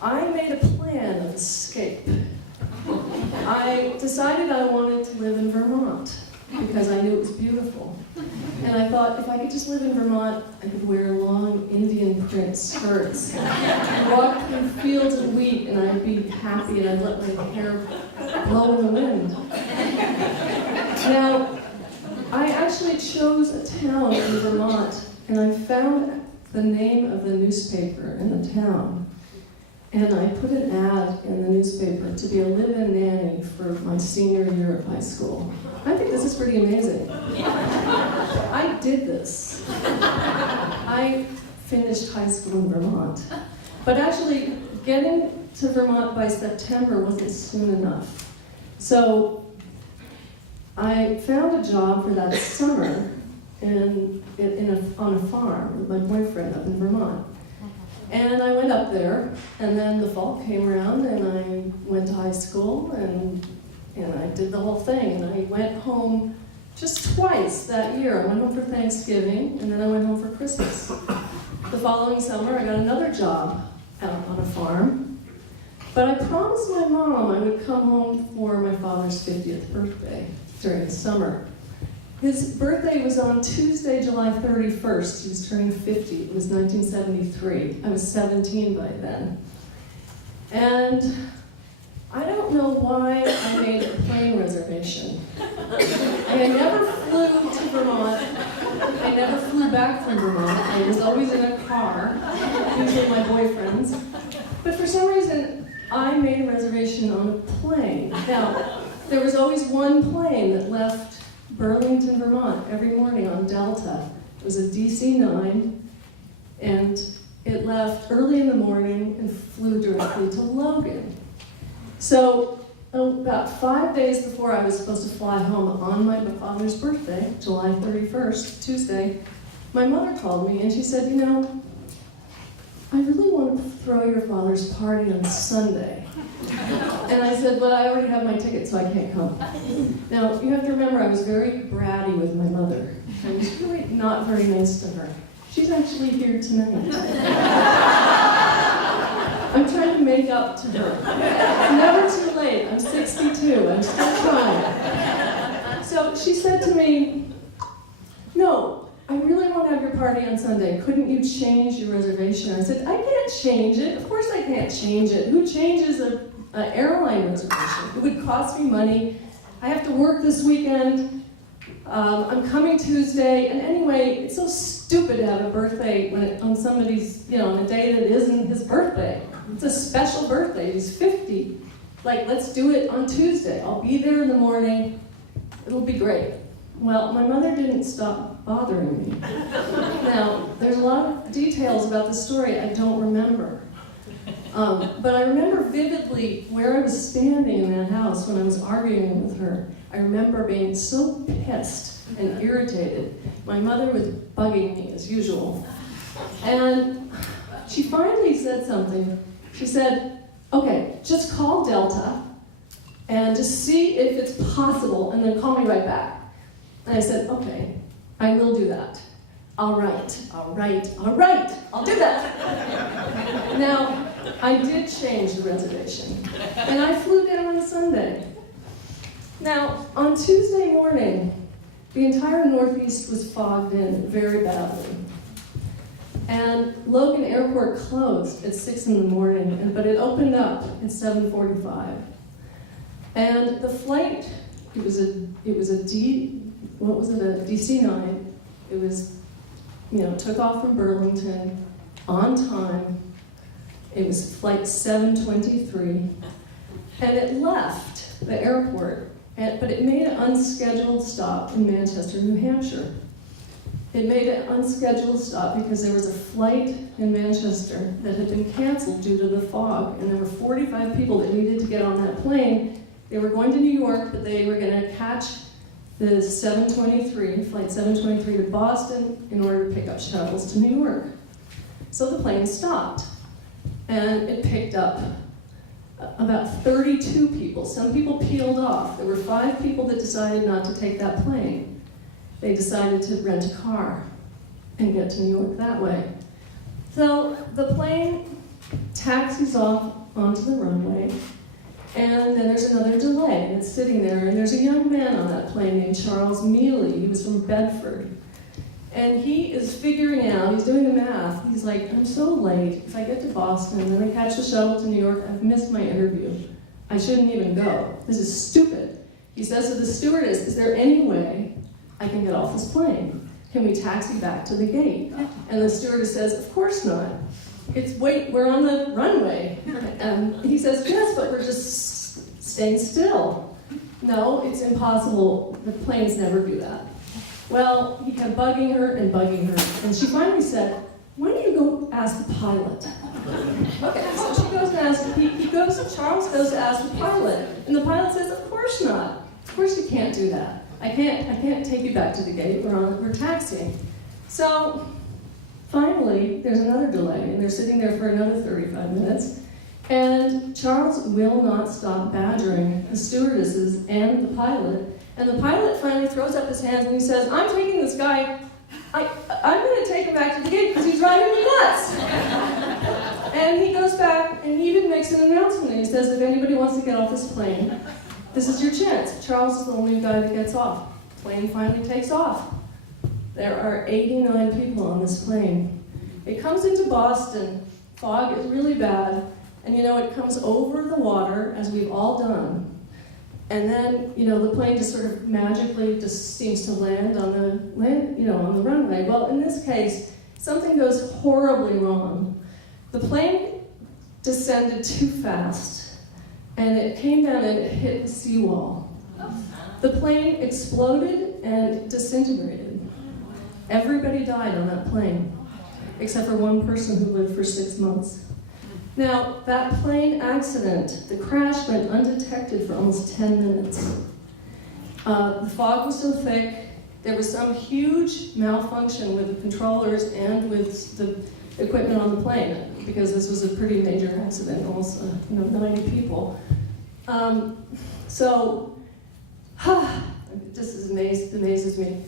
I made a plan of escape. I decided I wanted to live in Vermont because I knew it was beautiful. And I thought if I could just live in Vermont, I could wear long Indian print skirts, walk through fields of wheat, and I'd be happy and I'd let my hair blow in the wind. Now, I actually chose a town in Vermont, and I found the name of the newspaper in the town. And I put an ad in the newspaper to be a live-in nanny for my senior year of high school. I think this is pretty amazing. I did this. I finished high school in Vermont. But actually, getting to Vermont by September wasn't soon enough. So I found a job for that summer on a farm with my boyfriend up in Vermont. And I went up there, and then the fall came around, and I went to high school, and I did the whole thing. And I went home just twice that year. I went home for Thanksgiving, and then I went home for Christmas. The following summer, I got another job out on a farm. But I promised my mom I would come home for my father's 50th birthday during the summer. His birthday was on Tuesday, July 31st. He was turning 50. It was 1973. I was 17 by then. And I don't know why I made a plane reservation. I never flew to Vermont. I never flew back from Vermont. I was always in a car, usually my boyfriend's. But for some reason, I made a reservation on a plane. Now, there was always one plane that left Burlington, Vermont, every morning on Delta. It was a DC-9, and it left early in the morning and flew directly to Logan. So about 5 days before I was supposed to fly home on my father's birthday, July 31st, Tuesday, my mother called me and she said, you know, I really want to throw your father's party on Sunday. And I said, but I already have my ticket, so I can't come. Now, you have to remember, I was very bratty with my mother. I was really not very nice to her. She's actually here tonight. I'm trying to make up to her. It's never too late. I'm 62. I'm still trying. So she said to me, no, I really want to have your party on Sunday. Couldn't you change your reservation? I said, I can't change it. Of course I can't change it. Who changes an airline reservation? It would cost me money. I have to work this weekend. I'm coming Tuesday. And anyway, it's so stupid to have a birthday on somebody's, on a day that isn't his birthday. It's a special birthday. He's 50. Like, let's do it on Tuesday. I'll be there in the morning. It'll be great. Well, my mother didn't stop bothering me. Now, there's a lot of details about the story I don't remember. But I remember vividly where I was standing in that house when I was arguing with her. I remember being so pissed and irritated. My mother was bugging me as usual. And she finally said something. She said, okay, just call Delta and just see if it's possible and then call me right back. And I said, okay, I will do that. All right, I'll do that. Now, I did change the reservation, and I flew down on Sunday. Now, on Tuesday morning, the entire Northeast was fogged in very badly. And Logan Airport closed at 6 in the morning, but it opened up at 7:45. And the flight, it was a DC-9. It was, took off from Burlington, on time. It was flight 723, and it left the airport, but it made an unscheduled stop in Manchester, New Hampshire. It made an unscheduled stop because there was a flight in Manchester that had been canceled due to the fog, and there were 45 people that needed to get on that plane. They were going to New York, but they were going to catch the 723, flight 723 to Boston in order to pick up shuttles to New York. So the plane stopped, and it picked up about 32 people. Some people peeled off. There were 5 people that decided not to take that plane. They decided to rent a car and get to New York that way. So the plane taxis off onto the runway, and then there's another delay, and it's sitting there, and there's a young man on that plane named Charles Mealy. He was from Bedford. And he is figuring out, he's doing the math, he's like, I'm so late. If I get to Boston and then I catch the shuttle to New York, I've missed my interview. I shouldn't even go. This is stupid. He says to the stewardess, is there any way I can get off this plane? Can we taxi back to the gate? And the stewardess says, of course not. Wait, we're on the runway. And he says, yes, but we're just staying still. No, it's impossible. The planes never do that. Well, he kept bugging her, and she finally said, why don't you go ask the pilot? Okay, so she goes and asks, Charles goes to ask the pilot, and the pilot says, of course not. Of course you can't do that. I can't take you back to the gate, we're taxiing. So, finally, there's another delay, and they're sitting there for another 35 minutes, and Charles will not stop badgering the stewardesses and the pilot. And the pilot finally throws up his hands and he says, I'm taking this guy, I'm going to take him back to the gate because he's driving me nuts. And he goes back and he even makes an announcement. And he says, if anybody wants to get off this plane, this is your chance. Charles is the only guy that gets off. The plane finally takes off. There are 89 people on this plane. It comes into Boston. Fog is really bad. And it comes over the water, as we've all done. And then, the plane just sort of magically just seems to land on the runway. Well, in this case, something goes horribly wrong. The plane descended too fast, and it came down and it hit the seawall. The plane exploded and disintegrated. Everybody died on that plane, except for one person who lived for 6 months. Now, that plane accident, the crash went undetected for almost 10 minutes. The fog was so thick, there was some huge malfunction with the controllers and with the equipment on the plane, because this was a pretty major accident, almost 90 people. This amazes me.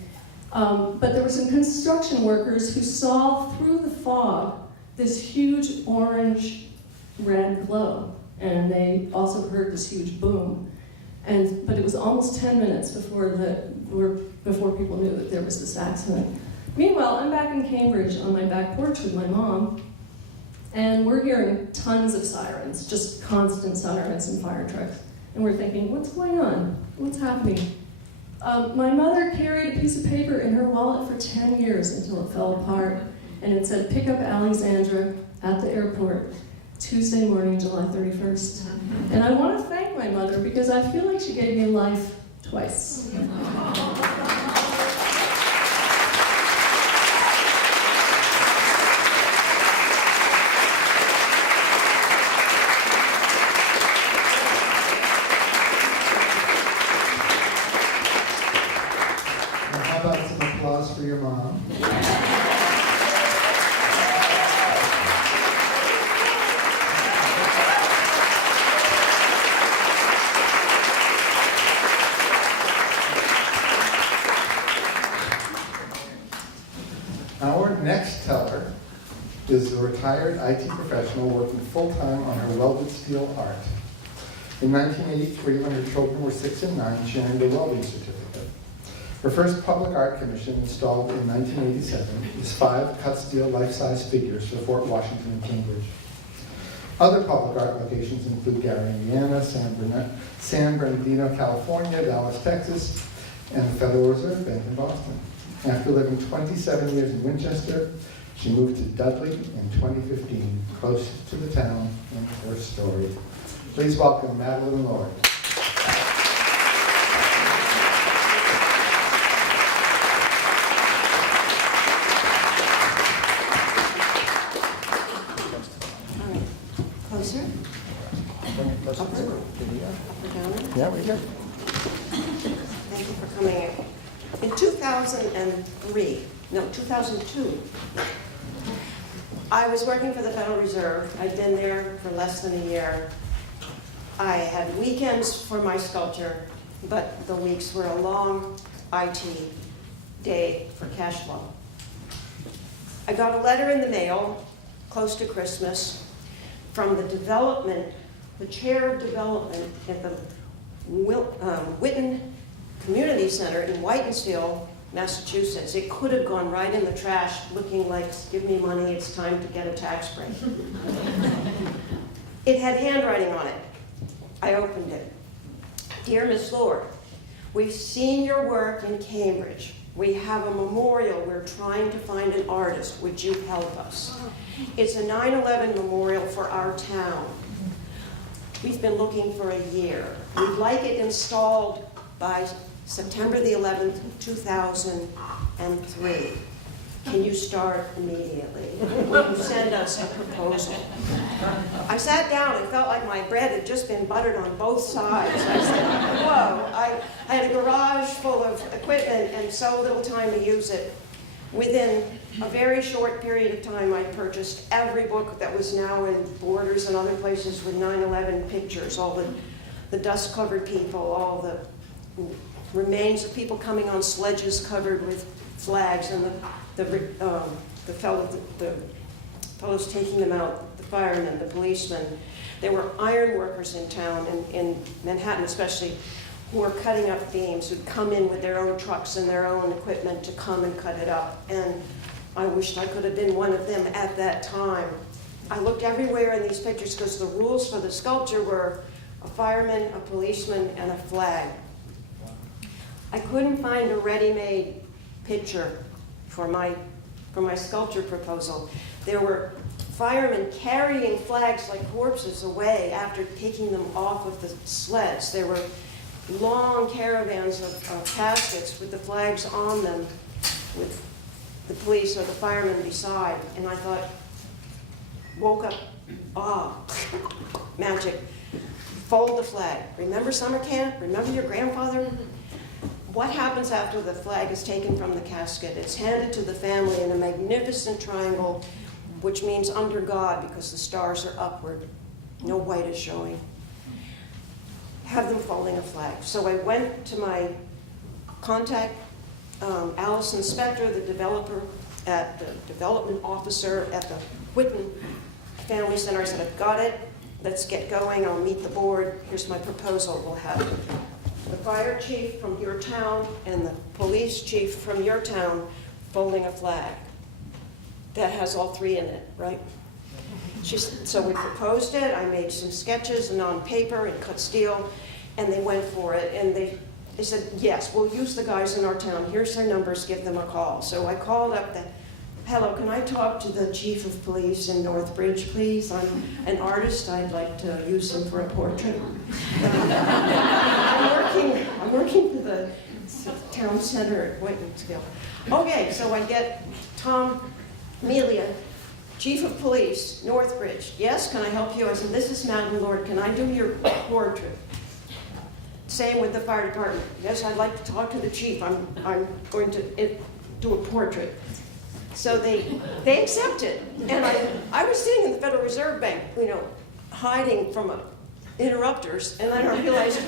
But there were some construction workers who saw through the fog this huge orange-red glow, and they also heard this huge boom. But it was almost 10 minutes before people knew that there was this accident. Meanwhile, I'm back in Cambridge on my back porch with my mom, and we're hearing tons of sirens, just constant sirens and fire trucks. And we're thinking, what's going on? What's happening? My mother carried a piece of paper in her wallet for 10 years until it fell apart, and it said, pick up Alexandra at the airport, Tuesday morning, July 31st. And I want to thank my mother because I feel like she gave me life twice. How about some applause for your mom? Our next teller is a retired IT professional working full-time on her welded steel art. In 1983, when her children were 6 and 9, she earned a welding certificate. Her first public art commission, installed in 1987, is 5 cut steel life-size figures for Fort Washington and Cambridge. Other public art locations include Gary, Indiana, San Bernardino, California, Dallas, Texas, and the Federal Reserve Bank in Boston. After living 27 years in Winchester, She moved to Dudley in 2015, close to the town and her story. Please welcome Madeleine Lord. Closer? Upper? Downer? Yeah, we're here. Thank you for coming in. In 2002, I was working for the Federal Reserve. I'd been there for less than a year. I had weekends for my sculpture, but the weeks were a long IT day for cash flow. I got a letter in the mail, close to Christmas, from the chair of development at the Whitten Community Center in Whitensville, Massachusetts. It could have gone right in the trash looking like, give me money, it's time to get a tax break. It had handwriting on it. I opened it. Dear Miss Lord, we've seen your work in Cambridge. We have a memorial. We're trying to find an artist. Would you help us? It's a 9/11 memorial for our town. We've been looking for a year. We'd like it installed by September the 11th, 2003. Can you start immediately? Will you send us a proposal? I sat down and felt like my bread had just been buttered on both sides. I said, whoa, I had a garage full of equipment and so little time to use it. Within a very short period of time, I purchased every book that was now in Borders and other places with 9/11 pictures, all the dust-covered people, all the remains of people coming on sledges covered with flags, and the fellows taking them out, the firemen, the policemen. There were iron workers in town, in Manhattan especially, who were cutting up beams, who'd come in with their own trucks and their own equipment to come and cut it up. And I wished I could have been one of them at that time. I looked everywhere in these pictures because the rules for the sculpture were a fireman, a policeman, and a flag. I couldn't find a ready-made picture for my sculpture proposal. There were firemen carrying flags like corpses away after taking them off of the sleds. There were long caravans of caskets with the flags on them, with the police or the firemen beside. And I thought, woke up, magic. Fold the flag. Remember summer camp? Remember your grandfather? What happens after the flag is taken from the casket? It's handed to the family in a magnificent triangle, which means under God because the stars are upward. No white is showing. Have them folding a flag. So I went to my contact, Allison Spector, the developer at the development officer at the Whitten Family Center. I said, I've got it. Let's get going. I'll meet the board. Here's my proposal. We'll have the fire chief from your town and the police chief from your town folding a flag that has all three in it, right? So we proposed it. I made some sketches and on paper and cut steel, and they went for it. And they said, yes, we'll use the guys in our town. Here's their numbers. Give them a call. So I called up hello, can I talk to the chief of police in Northbridge, please? I'm an artist. I'd like to use him for a portrait. I'm working for the town center at Whitensville. Okay, so I get Tom Melia, chief of police, Northbridge. Yes, can I help you? I said, this is Madeleine Lord. Can I do your portrait? Same with the fire department. Yes, I'd like to talk to the chief. I'm going to do a portrait. So they accepted. And I was sitting in the Federal Reserve Bank, hiding from interrupters, and then I realized,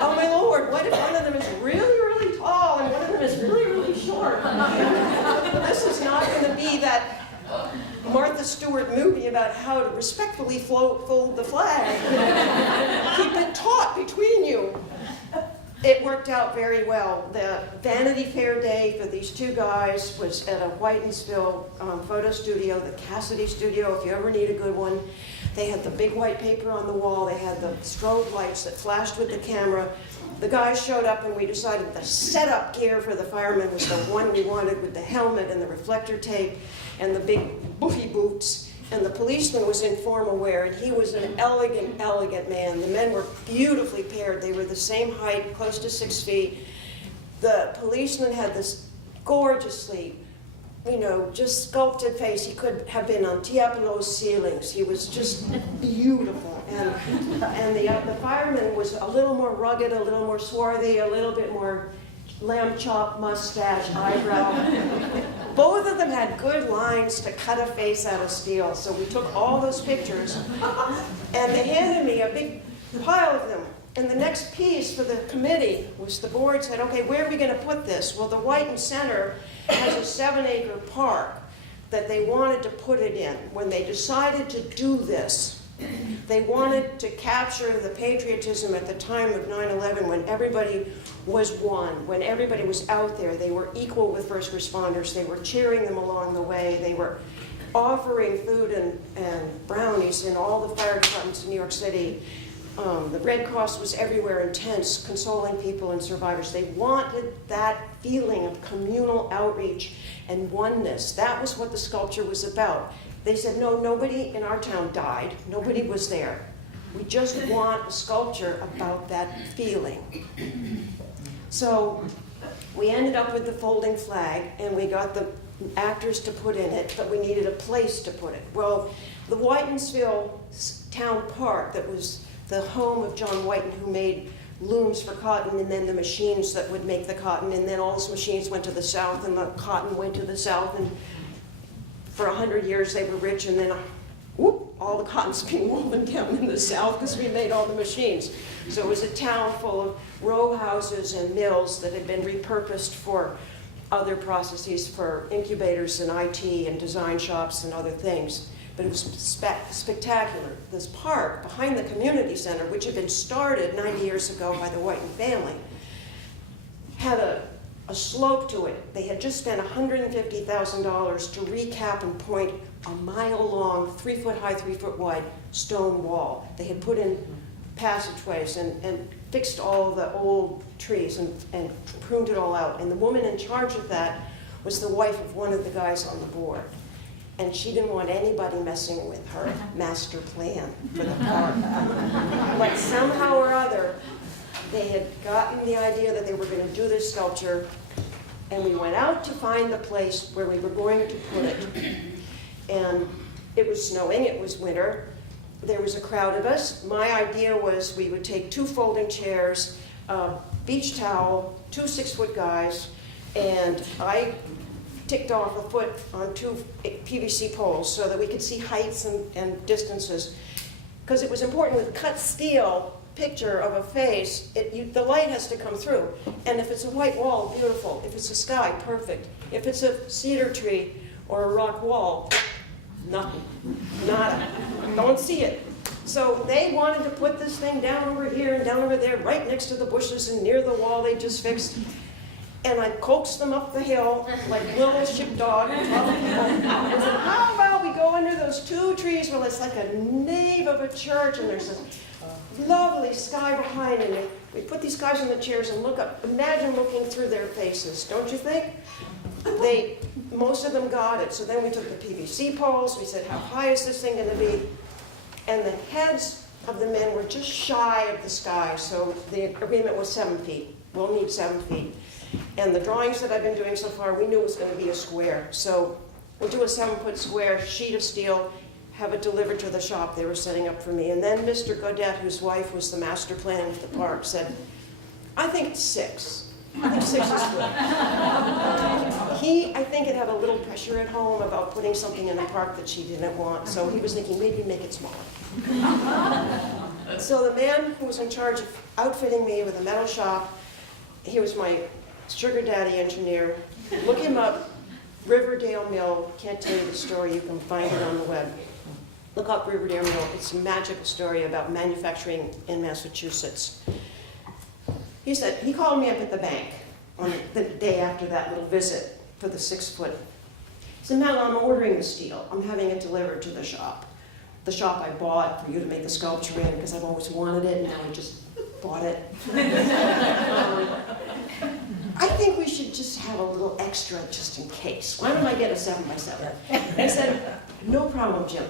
oh my Lord, what if one of them is really, really tall and one of them is really, really short? This is not going to be that Martha Stewart movie about how to respectfully fold the flag. Keep it taut between you. It worked out very well. The Vanity Fair day for these two guys was at a Whitensville photo studio, the Cassidy Studio, if you ever need a good one. They had the big white paper on the wall. They had the strobe lights that flashed with the camera. The guys showed up and we decided the setup gear for the firemen was the one we wanted, with the helmet and the reflector tape and the big boofy boots. And the policeman was in formal wear, and he was an elegant, elegant man. The men were beautifully paired. They were the same height, close to 6 feet. The policeman had this gorgeously, just sculpted face. He could have been on Tiepolo's ceilings. He was just beautiful. And the fireman was a little more rugged, a little more swarthy, a little bit more lamb chop, mustache, eyebrow. Both of them had good lines to cut a face out of steel. So we took all those pictures, and they handed me a big pile of them. And the next piece for the committee was the board said, okay, where are we going to put this? Well, the Whiten Center has a 7-acre park that they wanted to put it in. When they decided to do this, they wanted to capture the patriotism at the time of 9/11, when everybody was one, when everybody was out there. They were equal with first responders. They were cheering them along the way. They were offering food and brownies in all the fire departments in New York City. The Red Cross was everywhere, intense, consoling people and survivors. They wanted that feeling of communal outreach and oneness. That was what the sculpture was about. They said, no, nobody in our town died. Nobody was there. We just want a sculpture about that feeling. So we ended up with the folding flag, and we got the actors to put in it, but we needed a place to put it. Well, the Whitensville Town Park, that was the home of John Whiten, who made looms for cotton, and then the machines that would make the cotton, and then all those machines went to the south, and the cotton went to the south, and for 100 years they were rich, and then whoop, all the cotton's being woven down in the south because we made all the machines. So it was a town full of row houses and mills that had been repurposed for other processes, for incubators and IT and design shops and other things. But it was spectacular. This park behind the community center, which had been started 90 years ago by the Whiten family, had a slope to it. They had just spent $150,000 to recap and point a mile-long, 3-foot high, 3-foot wide stone wall. They had put in passageways and fixed all the old trees and pruned it all out. And the woman in charge of that was the wife of one of the guys on the board. And she didn't want anybody messing with her master plan for the park. But somehow or other, they had gotten the idea that they were going to do this sculpture, and we went out to find the place where we were going to put it. And it was snowing, it was winter. There was a crowd of us. My idea was we would take 2 folding chairs, a beach towel, 2 6-foot guys, and I ticked off a foot on 2 PVC poles so that we could see heights and distances. Because it was important with cut steel picture of a face, the light has to come through. And if it's a white wall, beautiful. If it's a sky, perfect. If it's a cedar tree or a rock wall, nothing, nada. Don't see it. So they wanted to put this thing down over here and down over there, right next to the bushes and near the wall they just fixed. And I coaxed them up the hill like little sheepdog and said, how about we go under those 2 trees? Well, it's like a nave of a church, and there's a lovely sky behind it. And we put these guys in the chairs and look up. Imagine looking through their faces, don't you think? Most of them got it. So then we took the PVC poles. We said, how high is this thing going to be? And the heads of the men were just shy of the sky. So the agreement was 7 feet. We'll need 7 feet. And the drawings that I've been doing so far, we knew it was going to be a square. So we'll do a 7-foot square sheet of steel, have it delivered to the shop they were setting up for me. And then Mr. Gerratt, whose wife was the master planner of the park, said, I think it's 6. I think 6 is good. I think it had a little pressure at home about putting something in the park that she didn't want. So he was thinking, maybe make it smaller. So the man who was in charge of outfitting me with a metal shop, he was my sugar daddy engineer. Look him up, Riverdale Mill. Can't tell you the story, you can find it on the web. Look up Riverdale Mill. It's a magical story about manufacturing in Massachusetts. He called me up at the bank on the day after that little visit for the 6-foot. He said, Madeleine, I'm ordering the steel. I'm having it delivered to the shop. the shop I bought for you to make the sculpture in, because I've always wanted it, and now I just bought it. I think we should just have a little extra just in case. Why don't I get a 7x7? I said, no problem, Jim.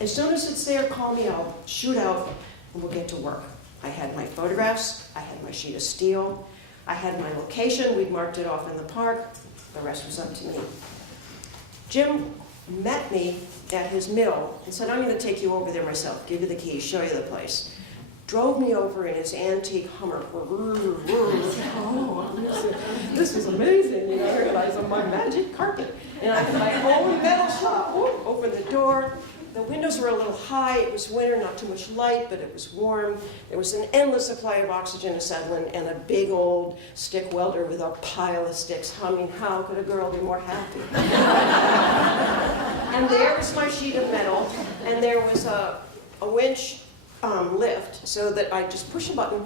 As soon as it's there, call me, I'll shoot out, and we'll get to work. I had my photographs, I had my sheet of steel, I had my location, we'd marked it off in the park, the rest was up to me. Jim met me at his mill and said, I'm going to take you over there myself, give you the keys, show you the place. Drove me over in his antique Hummer. Oh, this is amazing, you know, here I was on my magic carpet. And I had my own metal shop, opened the door. The windows were a little high, it was winter, not too much light, but it was warm. There was an endless supply of oxygen acetylene and a big old stick welder with a pile of sticks humming, how could a girl be more happy? And there was my sheet of metal, and there was a winch lift, so that I just push a button,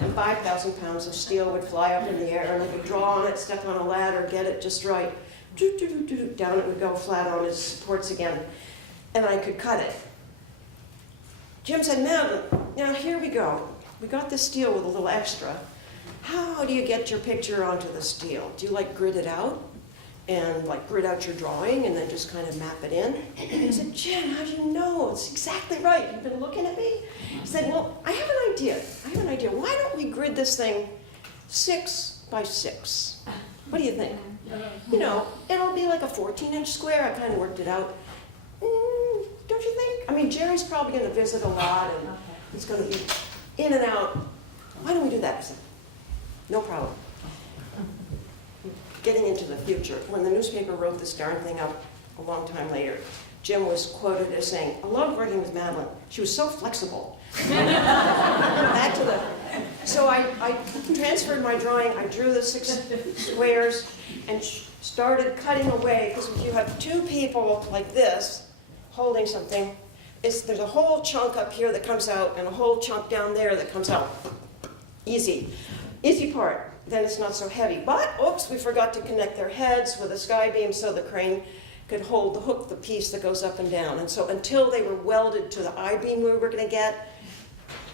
and 5,000 pounds of steel would fly up in the air, and I could draw on it, step on a ladder, get it just right. Down it would go flat on its supports again, and I could cut it. Jim said, Madeleine, now here we go. We got this steel with a little extra. How do you get your picture onto the steel? Do you like grid it out? And like grid out your drawing and then just kind of map it in? And I said, Jim, how do you know? It's exactly right. You've been looking at me? He said, well, I have an idea. Why don't we grid this thing 6 by 6? What do you think? You know, it'll be like a 14-inch square. I kind of worked it out. Don't you think? I mean, Jerry's probably going to visit a lot and he's going to be in and out. Why don't we do that? I said, no problem. Getting into the future, when the newspaper wrote this darn thing up a long time later, Jim was quoted as saying, I loved working with Madeleine. She was so flexible. Back to the... So I transferred my drawing, I drew the 6 squares, and started cutting away, because if you have 2 people like this, holding something, there's a whole chunk up here that comes out, and a whole chunk down there that comes out. Easy. Easy part. Then it's not so heavy. But, oops, we forgot to connect their heads with a sky beam so the crane could hold the piece that goes up and down. And so until they were welded to the I-beam we were going to get,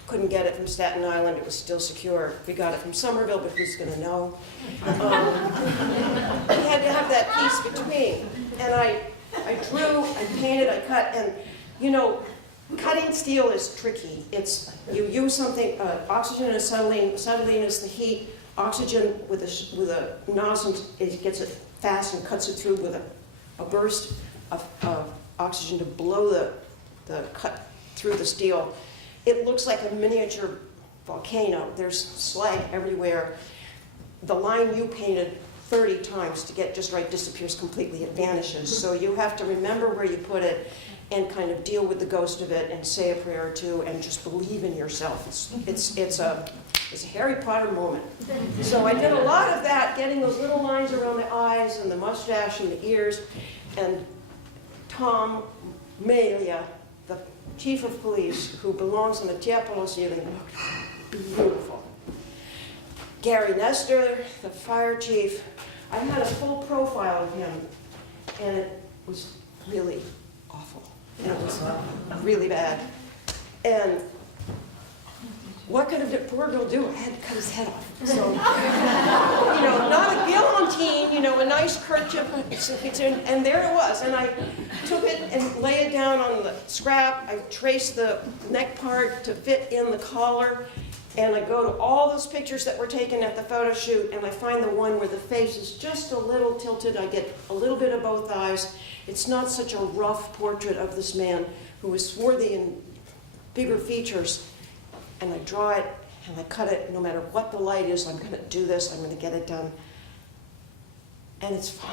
couldn't get it from Staten Island, it was still secure. We got it from Somerville, but who's going to know? We had to have that piece between. And I drew, I painted, I cut, and you know, cutting steel is tricky. You use something, oxygen and acetylene. Acetylene is the heat. Oxygen with a nozzle, it gets it fast and cuts it through with a burst of oxygen to blow the cut through the steel. It looks like a miniature volcano. There's slag everywhere. The line you painted 30 times to get just right disappears completely. It vanishes. So you have to remember where you put it and kind of deal with the ghost of it and say a prayer or two and just believe in yourself. It's a Harry Potter moment. So I did a lot of that, getting those little lines around the eyes and the mustache and the ears. And Tom Melia, the chief of police, who belongs in the Tiepolo ceiling, looked beautiful. Gary Nestor, the fire chief, I had a full profile of him, and it was really awful. And it was really bad. And what could a poor girl do? I had to cut his head off. So, you know, not a guillotine, you know, a nice kerchief, and there it was. And I took it and laid it down on the scrap. I traced the neck part to fit in the collar. And I go to all those pictures that were taken at the photo shoot, and I find the one where the face is just a little tilted. I get a little bit of both eyes. It's not such a rough portrait of this man who was swarthy and bigger features. And I draw it, and I cut it. No matter what the light is, I'm going to do this. I'm going to get it done. And it's fine.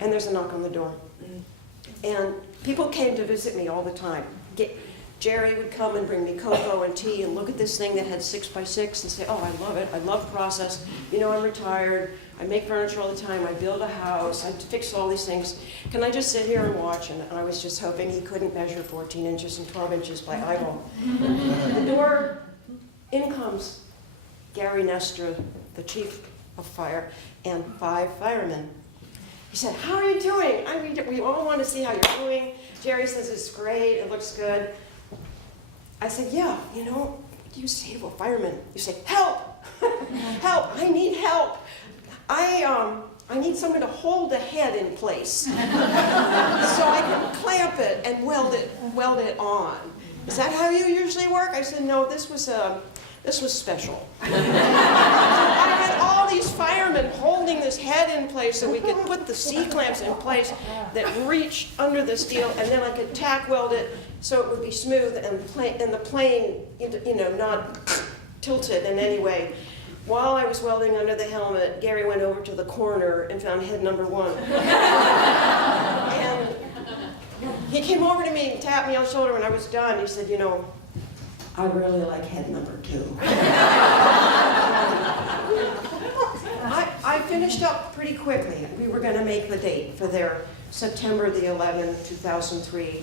And there's a knock on the door. And people came to visit me all the time. Jerry would come and bring me cocoa and tea and look at this thing that had 6 by 6 and say, oh, I love it. I love the process. You know, I'm retired. I make furniture all the time. I build a house. I fix all these things. Can I just sit here and watch? And I was just hoping he couldn't measure 14 inches and 12 inches by eyeball. The door, in comes Gary Nestor, the chief of fire, and 5 firemen. He said, how are you doing? We all want to see how you're doing. Jerry says it's great, it looks good. I said, yeah, you know, what do you say to a fireman? You say, help! Help, I need help. I need someone to hold the head in place so I can clamp it and weld it on. Is that how you usually work? I said, no, this was special. I had all these firemen holding this head in place so we could put the C-clamps in place that reach under the steel, and then I could tack weld it so it would be smooth and the plane, you know, not tilted in any way. While I was welding under the helmet, Gary went over to the corner and found head number 1. And he came over to me and tapped me on the shoulder when I was done. He said, you know, I really like head number 2. I finished up pretty quickly. We were going to make the date for their September the 11th, 2003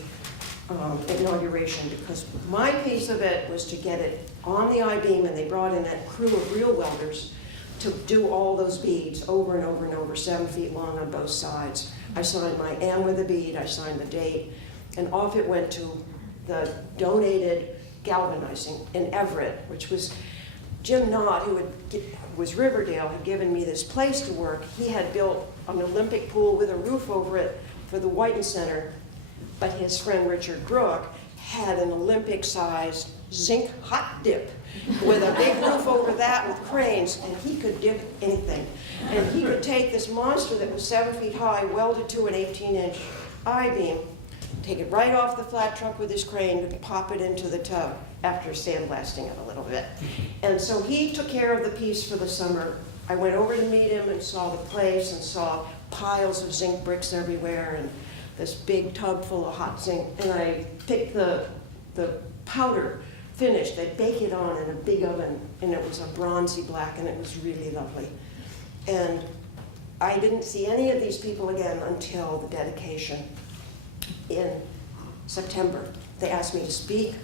inauguration, because my piece of it was to get it on the I-beam, and they brought in a crew of real welders to do all those beads over and over and over, 7 feet long on both sides. I signed my M with a bead, I signed the date, and off it went to the donated galvanizing in Everett, which was Jim Knott, who was Riverdale, had given me this place to work. He had built an Olympic pool with a roof over it for the Whiten Center, but his friend Richard Brook had an Olympic-sized zinc hot dip with a big roof over that with cranes, and he could dip anything. And he could take this monster that was 7 feet high, weld it to an 18-inch I-beam, take it right off the flat truck with his crane, and pop it into the tub after sandblasting it a little bit. And so he took care of the piece for the summer. I went over to meet him and saw the place and saw piles of zinc bricks everywhere and this big tub full of hot zinc. And I picked the powder finished. They bake it on in a big oven, and it was a bronzy black, and it was really lovely. And I didn't see any of these people again until the dedication in September. They asked me to speak.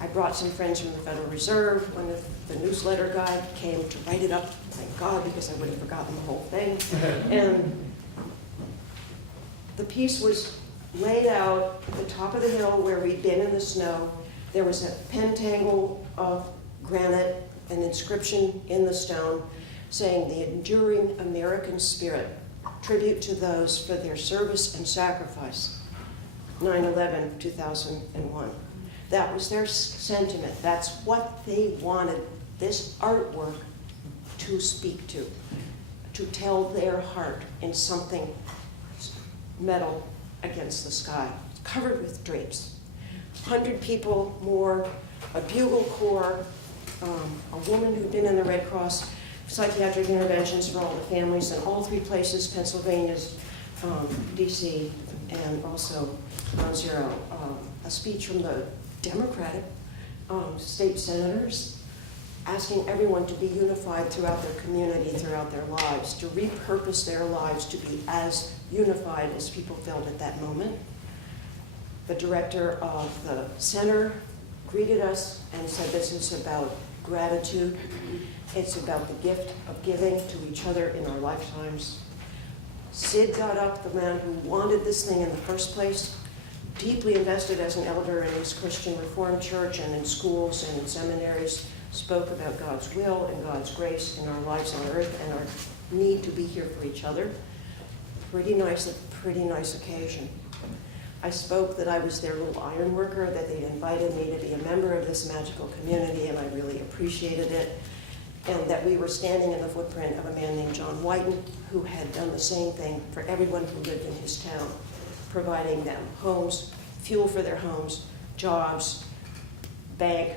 I brought some friends from the Federal Reserve. One of the newsletter guy came to write it up, thank God, because I would have forgotten the whole thing. And the piece was laid out at the top of the hill where we'd been in the snow. There was a pentangle of granite, an inscription in the stone saying, "The enduring American spirit, tribute to those for their service and sacrifice, 9/11, 2001. That was their sentiment. That's what they wanted this artwork to speak to tell their heart in something metal against the sky, covered with drapes. 100 people more, a bugle corps, a woman who'd been in the Red Cross, psychiatric interventions for all the families in all 3 places, Pennsylvania's, DC, and also Ground Zero. A speech from the Democratic state senators asking everyone to be unified throughout their community, throughout their lives, to repurpose their lives to be as unified as people felt at that moment. The director of the center greeted us and said, this is about gratitude. It's about the gift of giving to each other in our lifetimes. Sid got up, the man who wanted this thing in the first place, deeply invested as an elder in his Christian Reformed church and in schools and in seminaries, spoke about God's will and God's grace in our lives on earth and our need to be here for each other. Pretty nice occasion. I spoke that I was their little iron worker, that they'd invited me to be a member of this magical community, and I really appreciated it. And that we were standing in the footprint of a man named John Whiten, who had done the same thing for everyone who lived in his town, providing them homes, fuel for their homes, jobs, bank,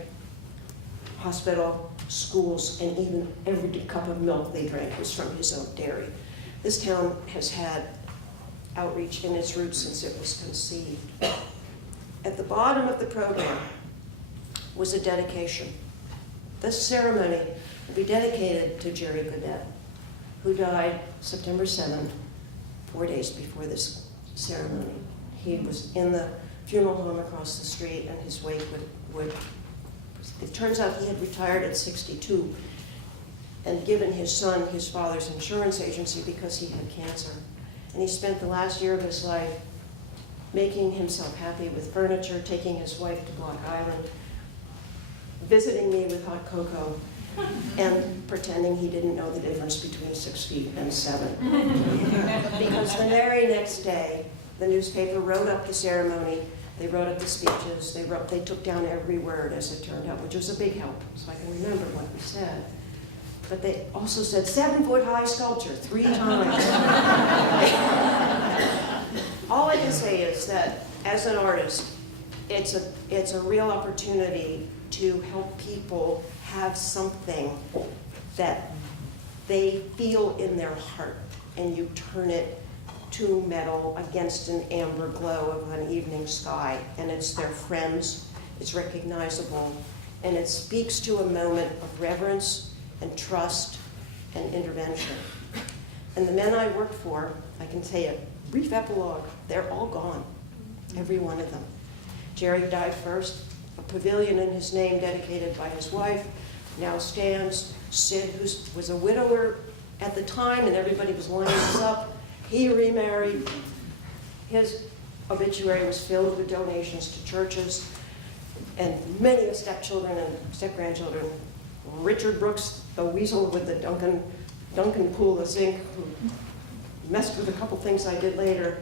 hospital, schools, and even every cup of milk they drank was from his own dairy. This town has had outreach in its roots since it was conceived. At the bottom of the program was a dedication. This ceremony will be dedicated to Jerry Goodwin, who died September 7th, 4 days before this ceremony. He was in the funeral home across the street, and his wake would it turns out he had retired at 62 and given his son his father's insurance agency because he had cancer. And he spent the last year of his life making himself happy with furniture, taking his wife to Block Island, visiting me with hot cocoa, and pretending he didn't know the difference between 6 feet and 7. Because the very next day, the newspaper wrote up the ceremony, they wrote up the speeches, they took down every word, as it turned out, which was a big help, so I can remember what we said. But they also said 7-foot-high sculpture 3 times. All I can say is that as an artist, it's a real opportunity to help people have something that they feel in their heart, and you turn it to metal against an amber glow of an evening sky, and it's their friends, it's recognizable, and it speaks to a moment of reverence and trust and intervention. And the men I work for, I can say a brief epilogue, they're all gone, every one of them. Jerry died first, a pavilion in his name dedicated by his wife now stands. Sid, who was a widower at the time and everybody was lining us up, he remarried. His obituary was filled with donations to churches, and many of stepchildren and step-grandchildren. Richard Brooks, the weasel with the Duncan pool of zinc, who messed with a couple things I did later,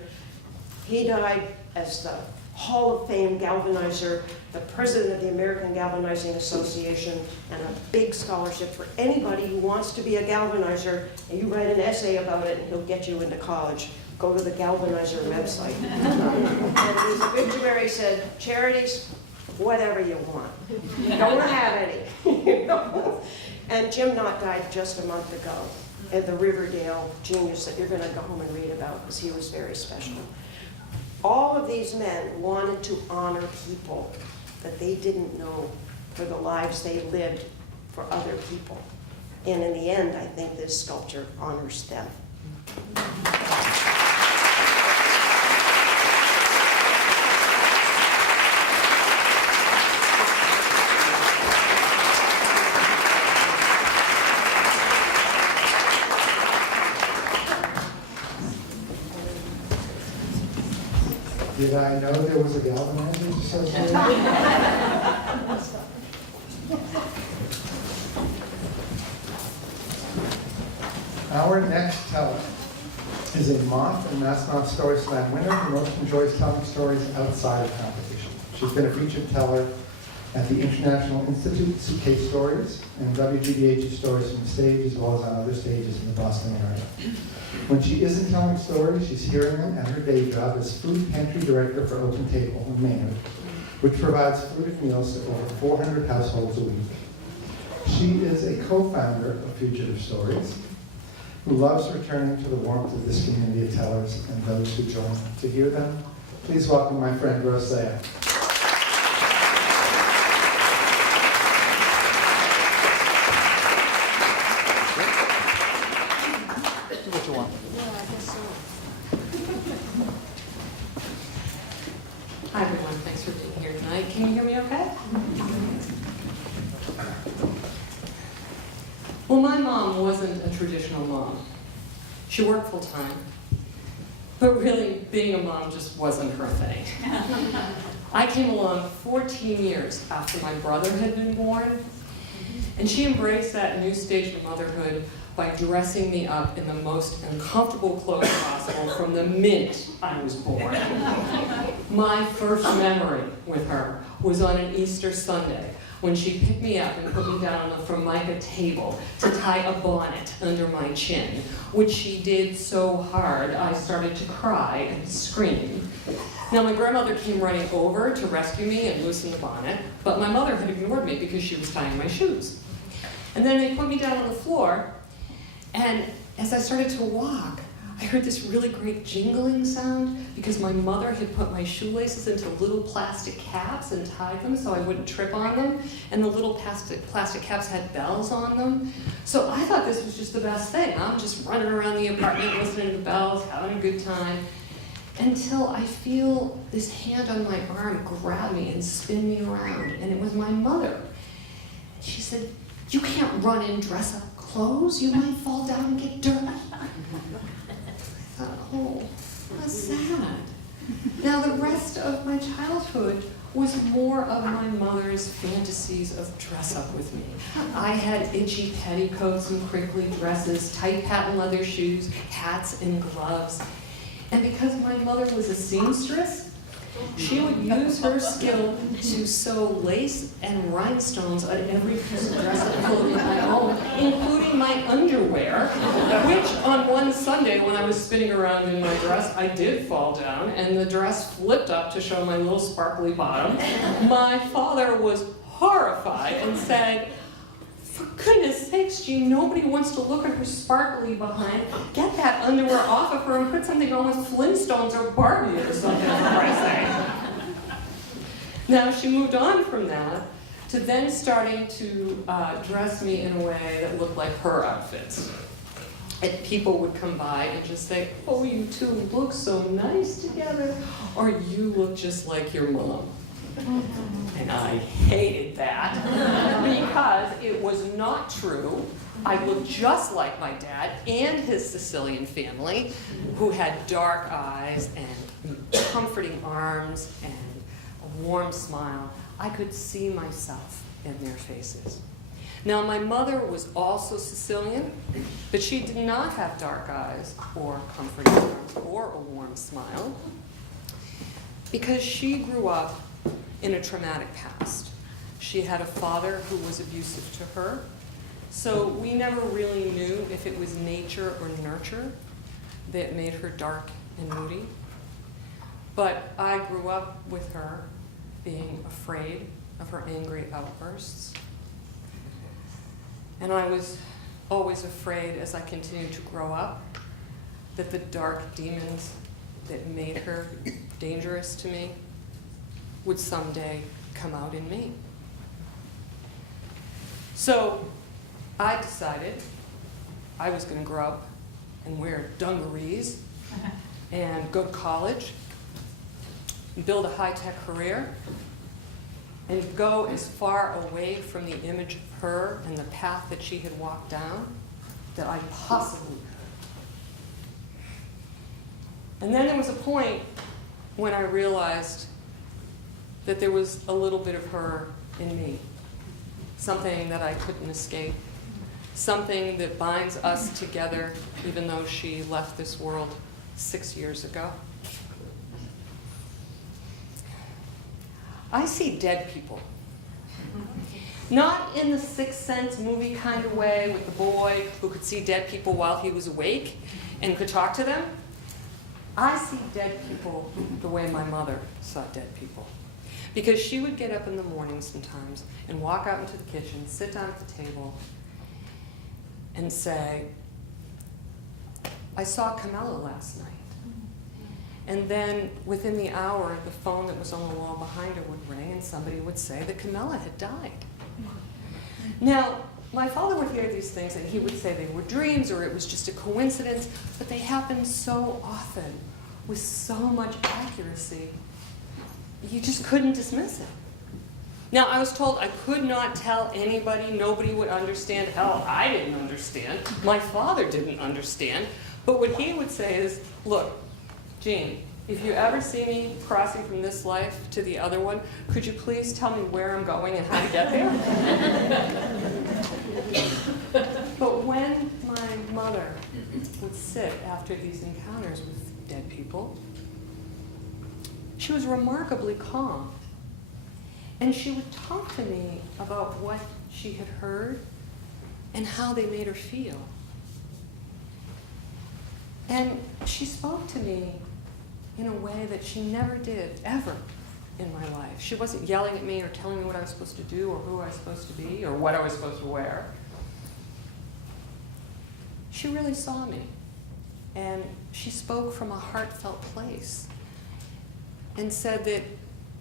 he died as the Hall of Fame galvanizer, the president of the American Galvanizing Association, and a big scholarship for anybody who wants to be a galvanizer, and you write an essay about it and he'll get you into college. Go to the galvanizer website. And his obituary said, charities, whatever you want. Don't have any. And Jim Knott died just a month ago at the Riverdale Genius that you're going to go home and read about, because he was very special. All of these men wanted to honor people that they didn't know for the lives they lived for other people. And in the end, I think this sculpture honors them. Did I know there was a galvanizing association? Our next teller is a Moth and Massmouth Story Slam winner who most enjoys telling stories outside of competition. She's been a featured teller at the International Institute Suitcase Stories and WGBH Stories from the stage, as well as on other stages in the Boston area. When she isn't telling stories, she's hearing them at her day job as food pantry director for Open Table in Maynard, which provides food and meals to over 400 households a week. She is a co-founder of Fugitive Stories, who loves returning to the warmth of this community of tellers and those who join to hear them. Please welcome my friend Leah. Hi everyone, thanks for being here tonight. Can you hear me okay? Well, my mom wasn't a traditional mom. She worked full time, but really being a mom just wasn't her thing. I came along 14 years after my brother had been born, and she embraced that new stage of motherhood by dressing me up in the most uncomfortable clothes possible from the minute I was born. My first memory with her was on an Easter Sunday when she picked me up and put me down on the Formica table to tie a bonnet under my chin, which she did so hard I started to cry and scream. Now, my grandmother came running over to rescue me and loosen the bonnet, but my mother had ignored me because she was tying my shoes. And then they put me down on the floor, and as I started to walk, I heard this really great jingling sound because my mother had put my shoelaces into little plastic caps and tied them so I wouldn't trip on them, and the little plastic caps had bells on them. So I thought this was just the best thing. I'm just running around the apartment listening to the bells, having a good time, until I feel this hand on my arm grab me and spin me around, and it was my mother. She said, "You can't run in dress-up clothes, you might fall down and get dirty." I thought, oh, that's sad. Now, the rest of my childhood was more of my mother's fantasies of dress up with me. I had itchy petticoats and crinkly dresses, tight patent leather shoes, hats and gloves. And because my mother was a seamstress, she would use her skill to sew lace and rhinestones on every piece of dress up clothing I owned, including my underwear, which on one Sunday when I was spinning around in my dress, I did fall down and the dress flipped up to show my little sparkly bottom. My father was horrified and said, "For goodness sakes, Jean, nobody wants to look at her sparkly behind. Get that underwear off of her and put something on with Flintstones or Barbie or something, for Christ's sake." Now, she moved on from that to then starting to dress me in a way that looked like her outfits. And people would come by and just say, "Oh, you two look so nice together," or "You look just like your mom." And I hated that because it was not true. I looked just like my dad and his Sicilian family, who had dark eyes and comforting arms and a warm smile. I could see myself in their faces. Now, my mother was also Sicilian, but she did not have dark eyes or comforting arms or a warm smile because she grew up in a traumatic past. She had a father who was abusive to her, so we never really knew if it was nature or nurture that made her dark and moody. But I grew up with her being afraid of her angry outbursts. And I was always afraid as I continued to grow up that the dark demons that made her dangerous to me would someday come out in me. So I decided I was going to grow up and wear dungarees and go to college and build a high-tech career and go as far away from the image of her and the path that she had walked down that I possibly could. And then there was a point when I realized that there was a little bit of her in me, something that I couldn't escape, something that binds us together even though she left this world 6 years ago. I see dead people. Not in the Sixth Sense movie kind of way with the boy who could see dead people while he was awake and could talk to them. I see dead people the way my mother saw dead people. Because she would get up in the morning sometimes and walk out into the kitchen, sit down at the table, and say, "I saw Camilla last night." And then within the hour, the phone that was on the wall behind her would ring and somebody would say that Camilla had died. Now, my father would hear these things and he would say they were dreams or it was just a coincidence, but they happened so often with so much accuracy, you just couldn't dismiss it. Now, I was told I could not tell anybody, nobody would understand. Hell, I didn't understand. My father didn't understand. But what he would say is, "Look, Jean, if you ever see me crossing from this life to the other one, could you please tell me where I'm going and how to get there?" But when my mother would sit after these encounters with dead people, she was remarkably calm. And she would talk to me about what she had heard and how they made her feel. And she spoke to me in a way that she never did, ever, in my life. She wasn't yelling at me or telling me what I was supposed to do or who I was supposed to be or what I was supposed to wear. She really saw me. And she spoke from a heartfelt place and said that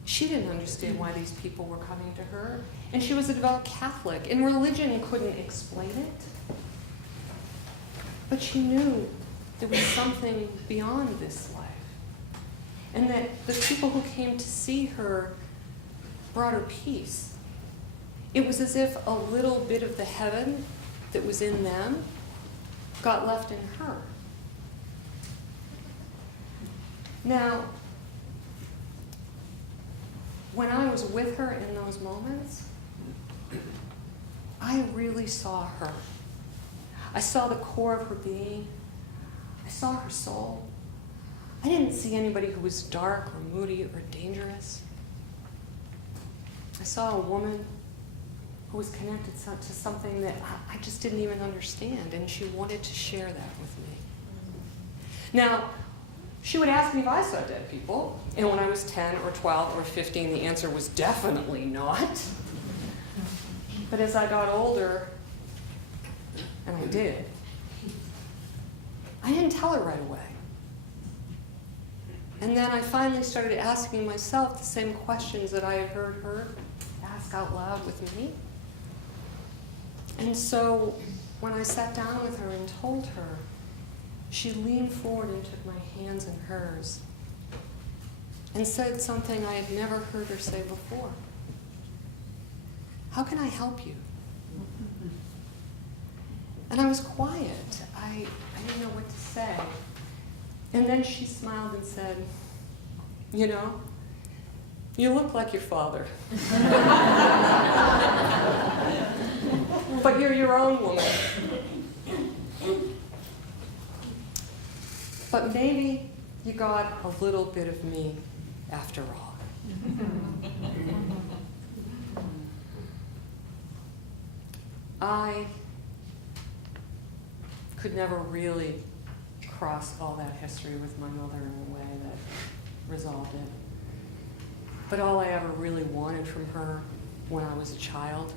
she didn't understand why these people were coming to her. And she was a devout Catholic, and religion couldn't explain it. But she knew there was something beyond this life. And that the people who came to see her brought her peace. It was as if a little bit of the heaven that was in them got left in her. Now, when I was with her in those moments, I really saw her. I saw the core of her being. I saw her soul. I didn't see anybody who was dark or moody or dangerous. I saw a woman who was connected to something that I just didn't even understand, and she wanted to share that with me. Now, she would ask me if I saw dead people, and when I was 10 or 12 or 15, the answer was definitely not. But as I got older, and I did, I didn't tell her right away. And then I finally started asking myself the same questions that I had heard her ask out loud with me. And so when I sat down with her and told her, she leaned forward and took my hands in hers and said something I had never heard her say before. How can I help you? And I was quiet. I didn't know what to say. And then she smiled and said, you know, you look like your father. But you're your own woman. But maybe you got a little bit of me after all. I could never really cross all that history with my mother in a way that resolved it. But all I ever really wanted from her when I was a child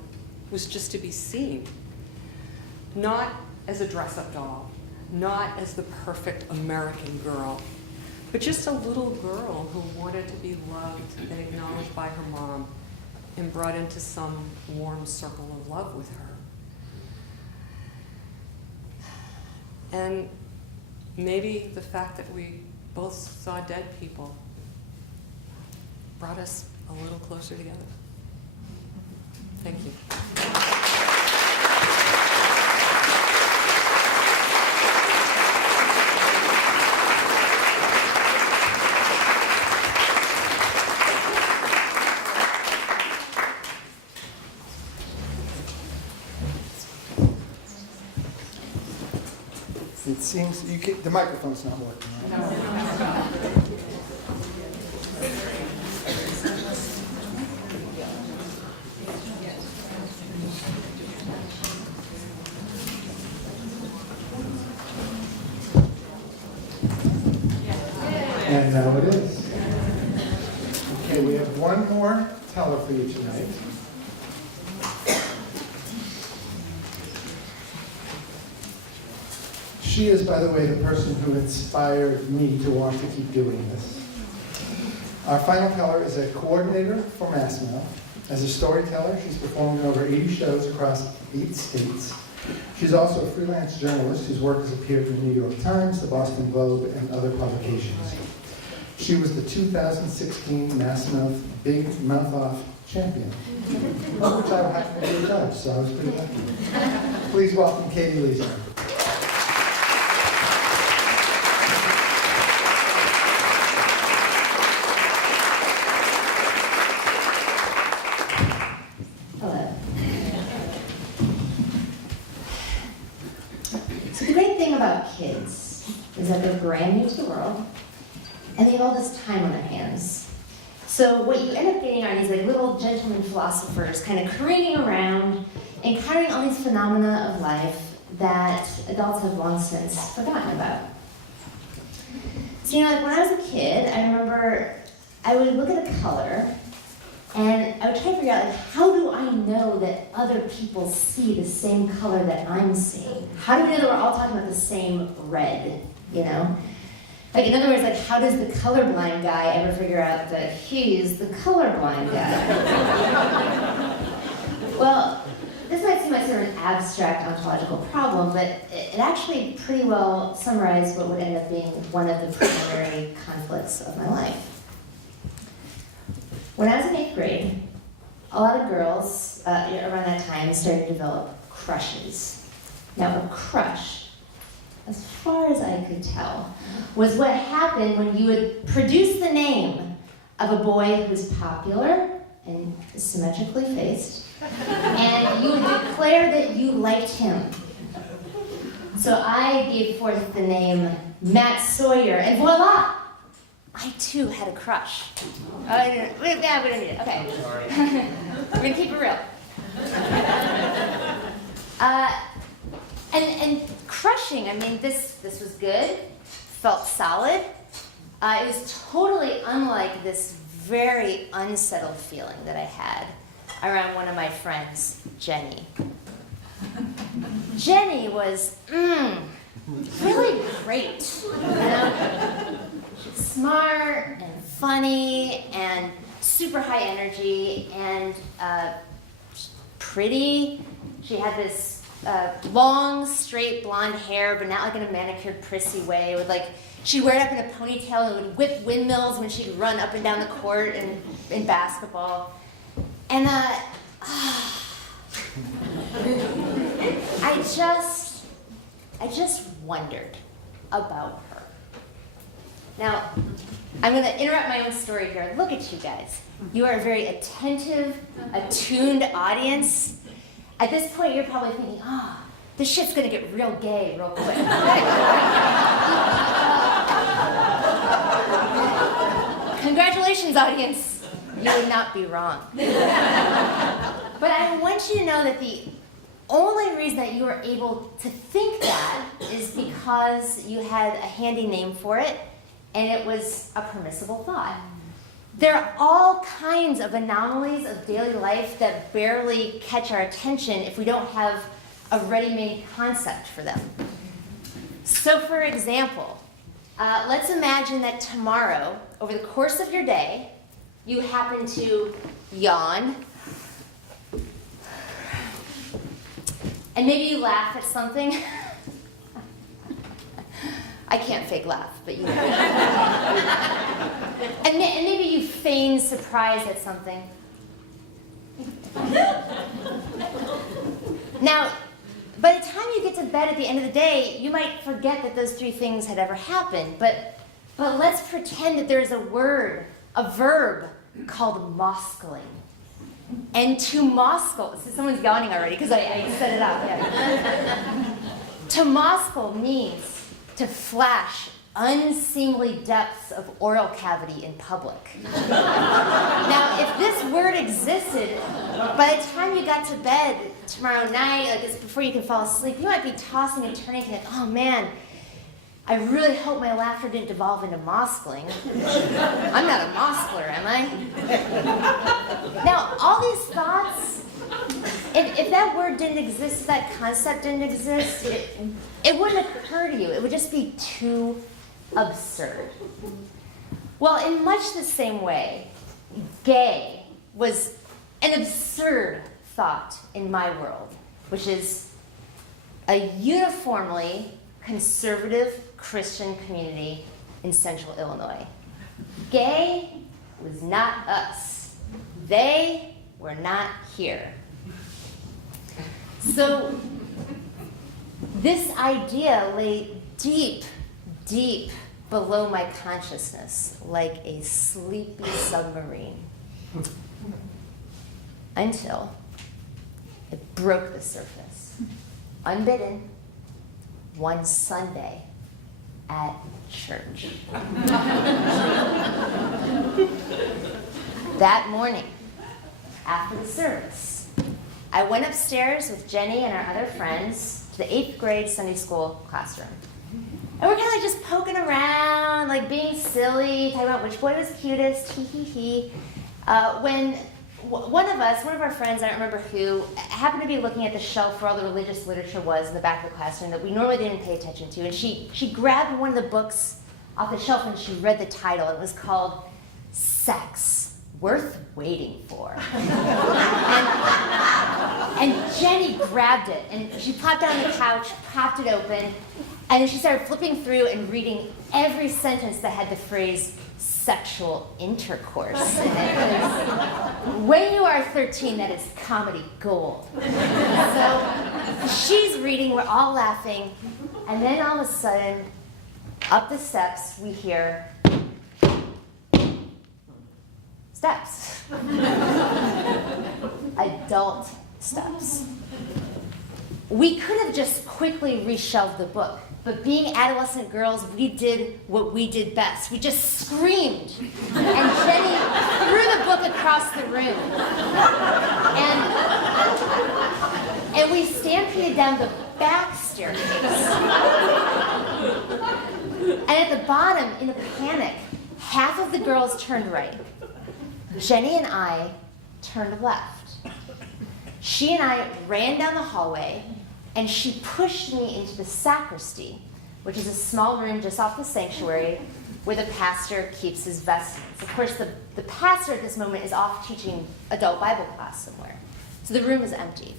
was just to be seen. Not as a dress-up doll, not as the perfect American girl, but just a little girl who wanted to be loved and acknowledged by her mom and brought into some warm circle of love with her. And maybe the fact that we both saw dead people brought us a little closer together. Thank you. It seems the microphone's not working. Right? And now it is. Okay, we have one more teller for you tonight. She is, by the way, the person who inspired me to want to keep doing this. Our final teller is a coordinator for Massmouth. As a storyteller, she's performed in over 80 shows across 8 states. She's also a freelance journalist whose work has appeared in the New York Times, the Boston Globe, and other publications. She was the 2016 Massmouth Big Mouth Off champion, of which I happened to be a judge, so I was pretty lucky. Please welcome Katie Leeser. Kids is that they're brand new to the world and they have all this time on their hands. So what you end up getting are these like little gentleman philosophers kind of careening around, encountering all these phenomena of life that adults have long since forgotten about. So like when I was a kid, I remember I would look at a color and I would try to figure out, like, how do I know that other people see the same color that I'm seeing? How do we know that we're all talking about the same red, you know? Like, in other words, like, how does the colorblind guy ever figure out that he's the colorblind guy? Well, this might seem like sort of an abstract ontological problem, but it actually pretty well summarized what would end up being one of the primary conflicts of my life. When I was in 8th grade, a lot of girls around that time started to develop crushes. Now, a crush, as far as I could tell, was what happened when you would produce the name of a boy who's popular and symmetrically faced, and you would declare that you liked him. So I gave forth the name Matt Sawyer, and voila! I too had a crush. We don't need it. Okay. We're gonna keep it real. And crushing, I mean, this was good, felt solid. It was totally unlike this very unsettled feeling that I had around one of my friends, Jenny. Jenny was, really great, you know? She's smart and funny and super high energy and pretty. She had this long, straight blonde hair, but not like in a manicured, prissy way. With like, she'd wear it up in a ponytail and would whip windmills when she'd run up and down the court in basketball. And I just wondered about her. Now, I'm going to interrupt my own story here. Look at you guys. You are a very attentive, attuned audience. At this point, you're probably thinking, this shit's going to get real gay real quick. Congratulations, audience. You would not be wrong. But I want you to know that the only reason that you were able to think that is because you had a handy name for it, and it was a permissible thought. There are all kinds of anomalies of daily life that barely catch our attention if we don't have a ready-made concept for them. So for example, let's imagine that tomorrow, over the course of your day, you happen to yawn, and maybe you laugh at something. I can't fake laugh, but you know. And maybe you feign surprise at something. Now, by the time you get to bed at the end of the day, you might forget that those three things had ever happened, but let's pretend that there's a word, a verb, called moskling. And to moskle, so someone's yawning already because I set it up. Yeah. To moskle means to flash unseemly depths of oral cavity in public. Now, if this word existed, by the time you got to bed tomorrow night, like it's before you can fall asleep, you might be tossing and turning thinking, oh man, I really hope my laughter didn't devolve into moskling. I'm not a moskler, am I? Now, all these thoughts, if that word didn't exist, if that concept didn't exist, it wouldn't occur to you. It would just be too absurd. Well, in much the same way, gay was an absurd thought in my world, which is a uniformly conservative Christian community in central Illinois. Gay was not us. They were not here. So this idea lay deep, deep below my consciousness, like a sleepy submarine, until it broke the surface, unbidden, one Sunday at church. That morning, after the service, I went upstairs with Jenny and our other friends to the 8th grade Sunday school classroom. And we're kind of like just poking around, like being silly, talking about which boy was cutest, hee. When one of our friends, I don't remember who, happened to be looking at the shelf where all the religious literature was in the back of the classroom that we normally didn't pay attention to. And she grabbed one of the books off the shelf and she read the title. It was called Sex, Worth Waiting For. And Jenny grabbed it and she plopped down on the couch, propped it open, and then she started flipping through and reading every sentence that had the phrase sexual intercourse in it. When you are 13, that is comedy gold. So she's reading, we're all laughing, and then all of a sudden, up the steps, we hear, steps. Adult steps. We could have just quickly reshelved the book, but being adolescent girls, we did what we did best. We just screamed, and Jenny threw the book across the room. And we stampeded down the back staircase. And at the bottom, in a panic, half of the girls turned right. Jenny and I turned left. She and I ran down the hallway, and she pushed me into the sacristy, which is a small room just off the sanctuary where the pastor keeps his vestments. Of course, the pastor at this moment is off teaching adult Bible class somewhere, so the room is empty.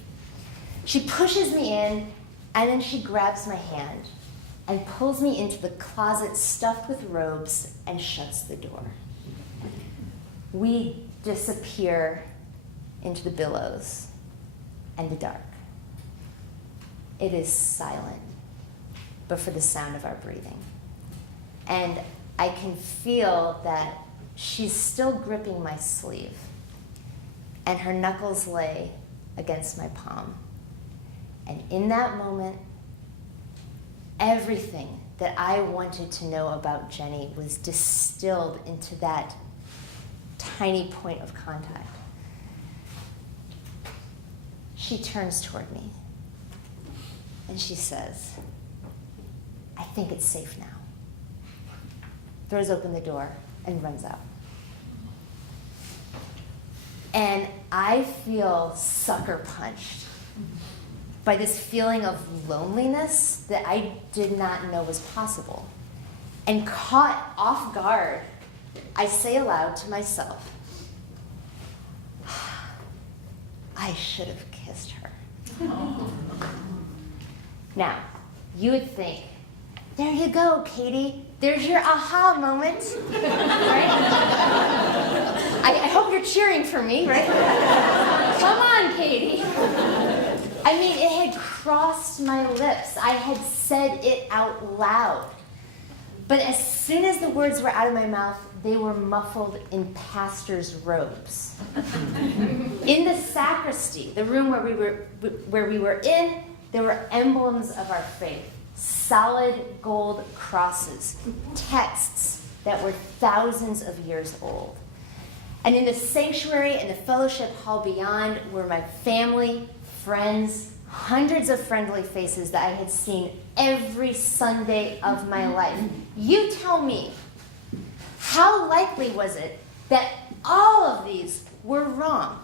She pushes me in, and then she grabs my hand and pulls me into the closet stuffed with robes and shuts the door. We disappear into the billows and the dark. It is silent, but for the sound of our breathing. And I can feel that she's still gripping my sleeve, and her knuckles lay against my palm. And in that moment, everything that I wanted to know about Jenny was distilled into that tiny point of contact. She turns toward me, and she says, "I think it's safe now." Throws open the door and runs out. And I feel sucker punched by this feeling of loneliness that I did not know was possible. And caught off guard, I say aloud to myself, I should have kissed her. Now, you would think, there you go, Katie. There's your aha moment, right? I hope you're cheering for me, right? Come on, Katie. I mean, it had crossed my lips. I had said it out loud. But as soon as the words were out of my mouth, they were muffled in pastor's robes. In the sacristy, the room where we were in, there were emblems of our faith. Solid gold crosses, texts that were thousands of years old. And in the sanctuary and the fellowship hall beyond were my family, friends, hundreds of friendly faces that I had seen every Sunday of my life. You tell me, how likely was it that all of these were wrong?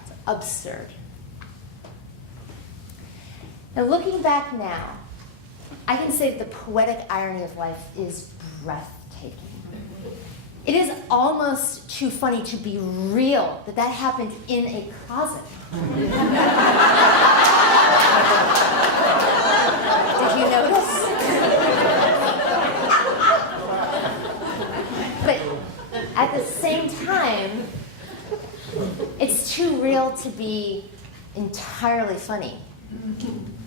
It's absurd. Now, looking back now, I can say that the poetic irony of life is breathtaking. It is almost too funny to be real that happened in a closet. Did you notice? But at the same time, it's too real to be entirely funny.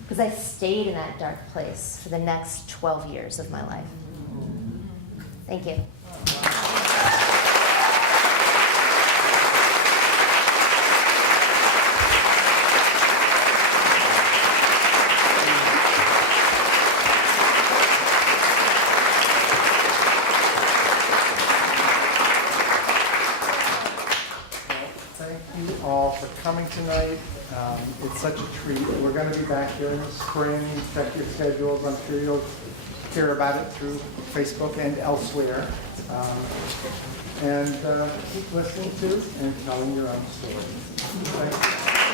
Because I stayed in that dark place for the next 12 years of my life. Thank you. Thank you all for coming tonight. It's such a treat. We're going to be back here in the spring. Check your schedules. I'm sure you'll hear about it through Facebook and elsewhere. And keep listening to and telling your own stories. Thank you.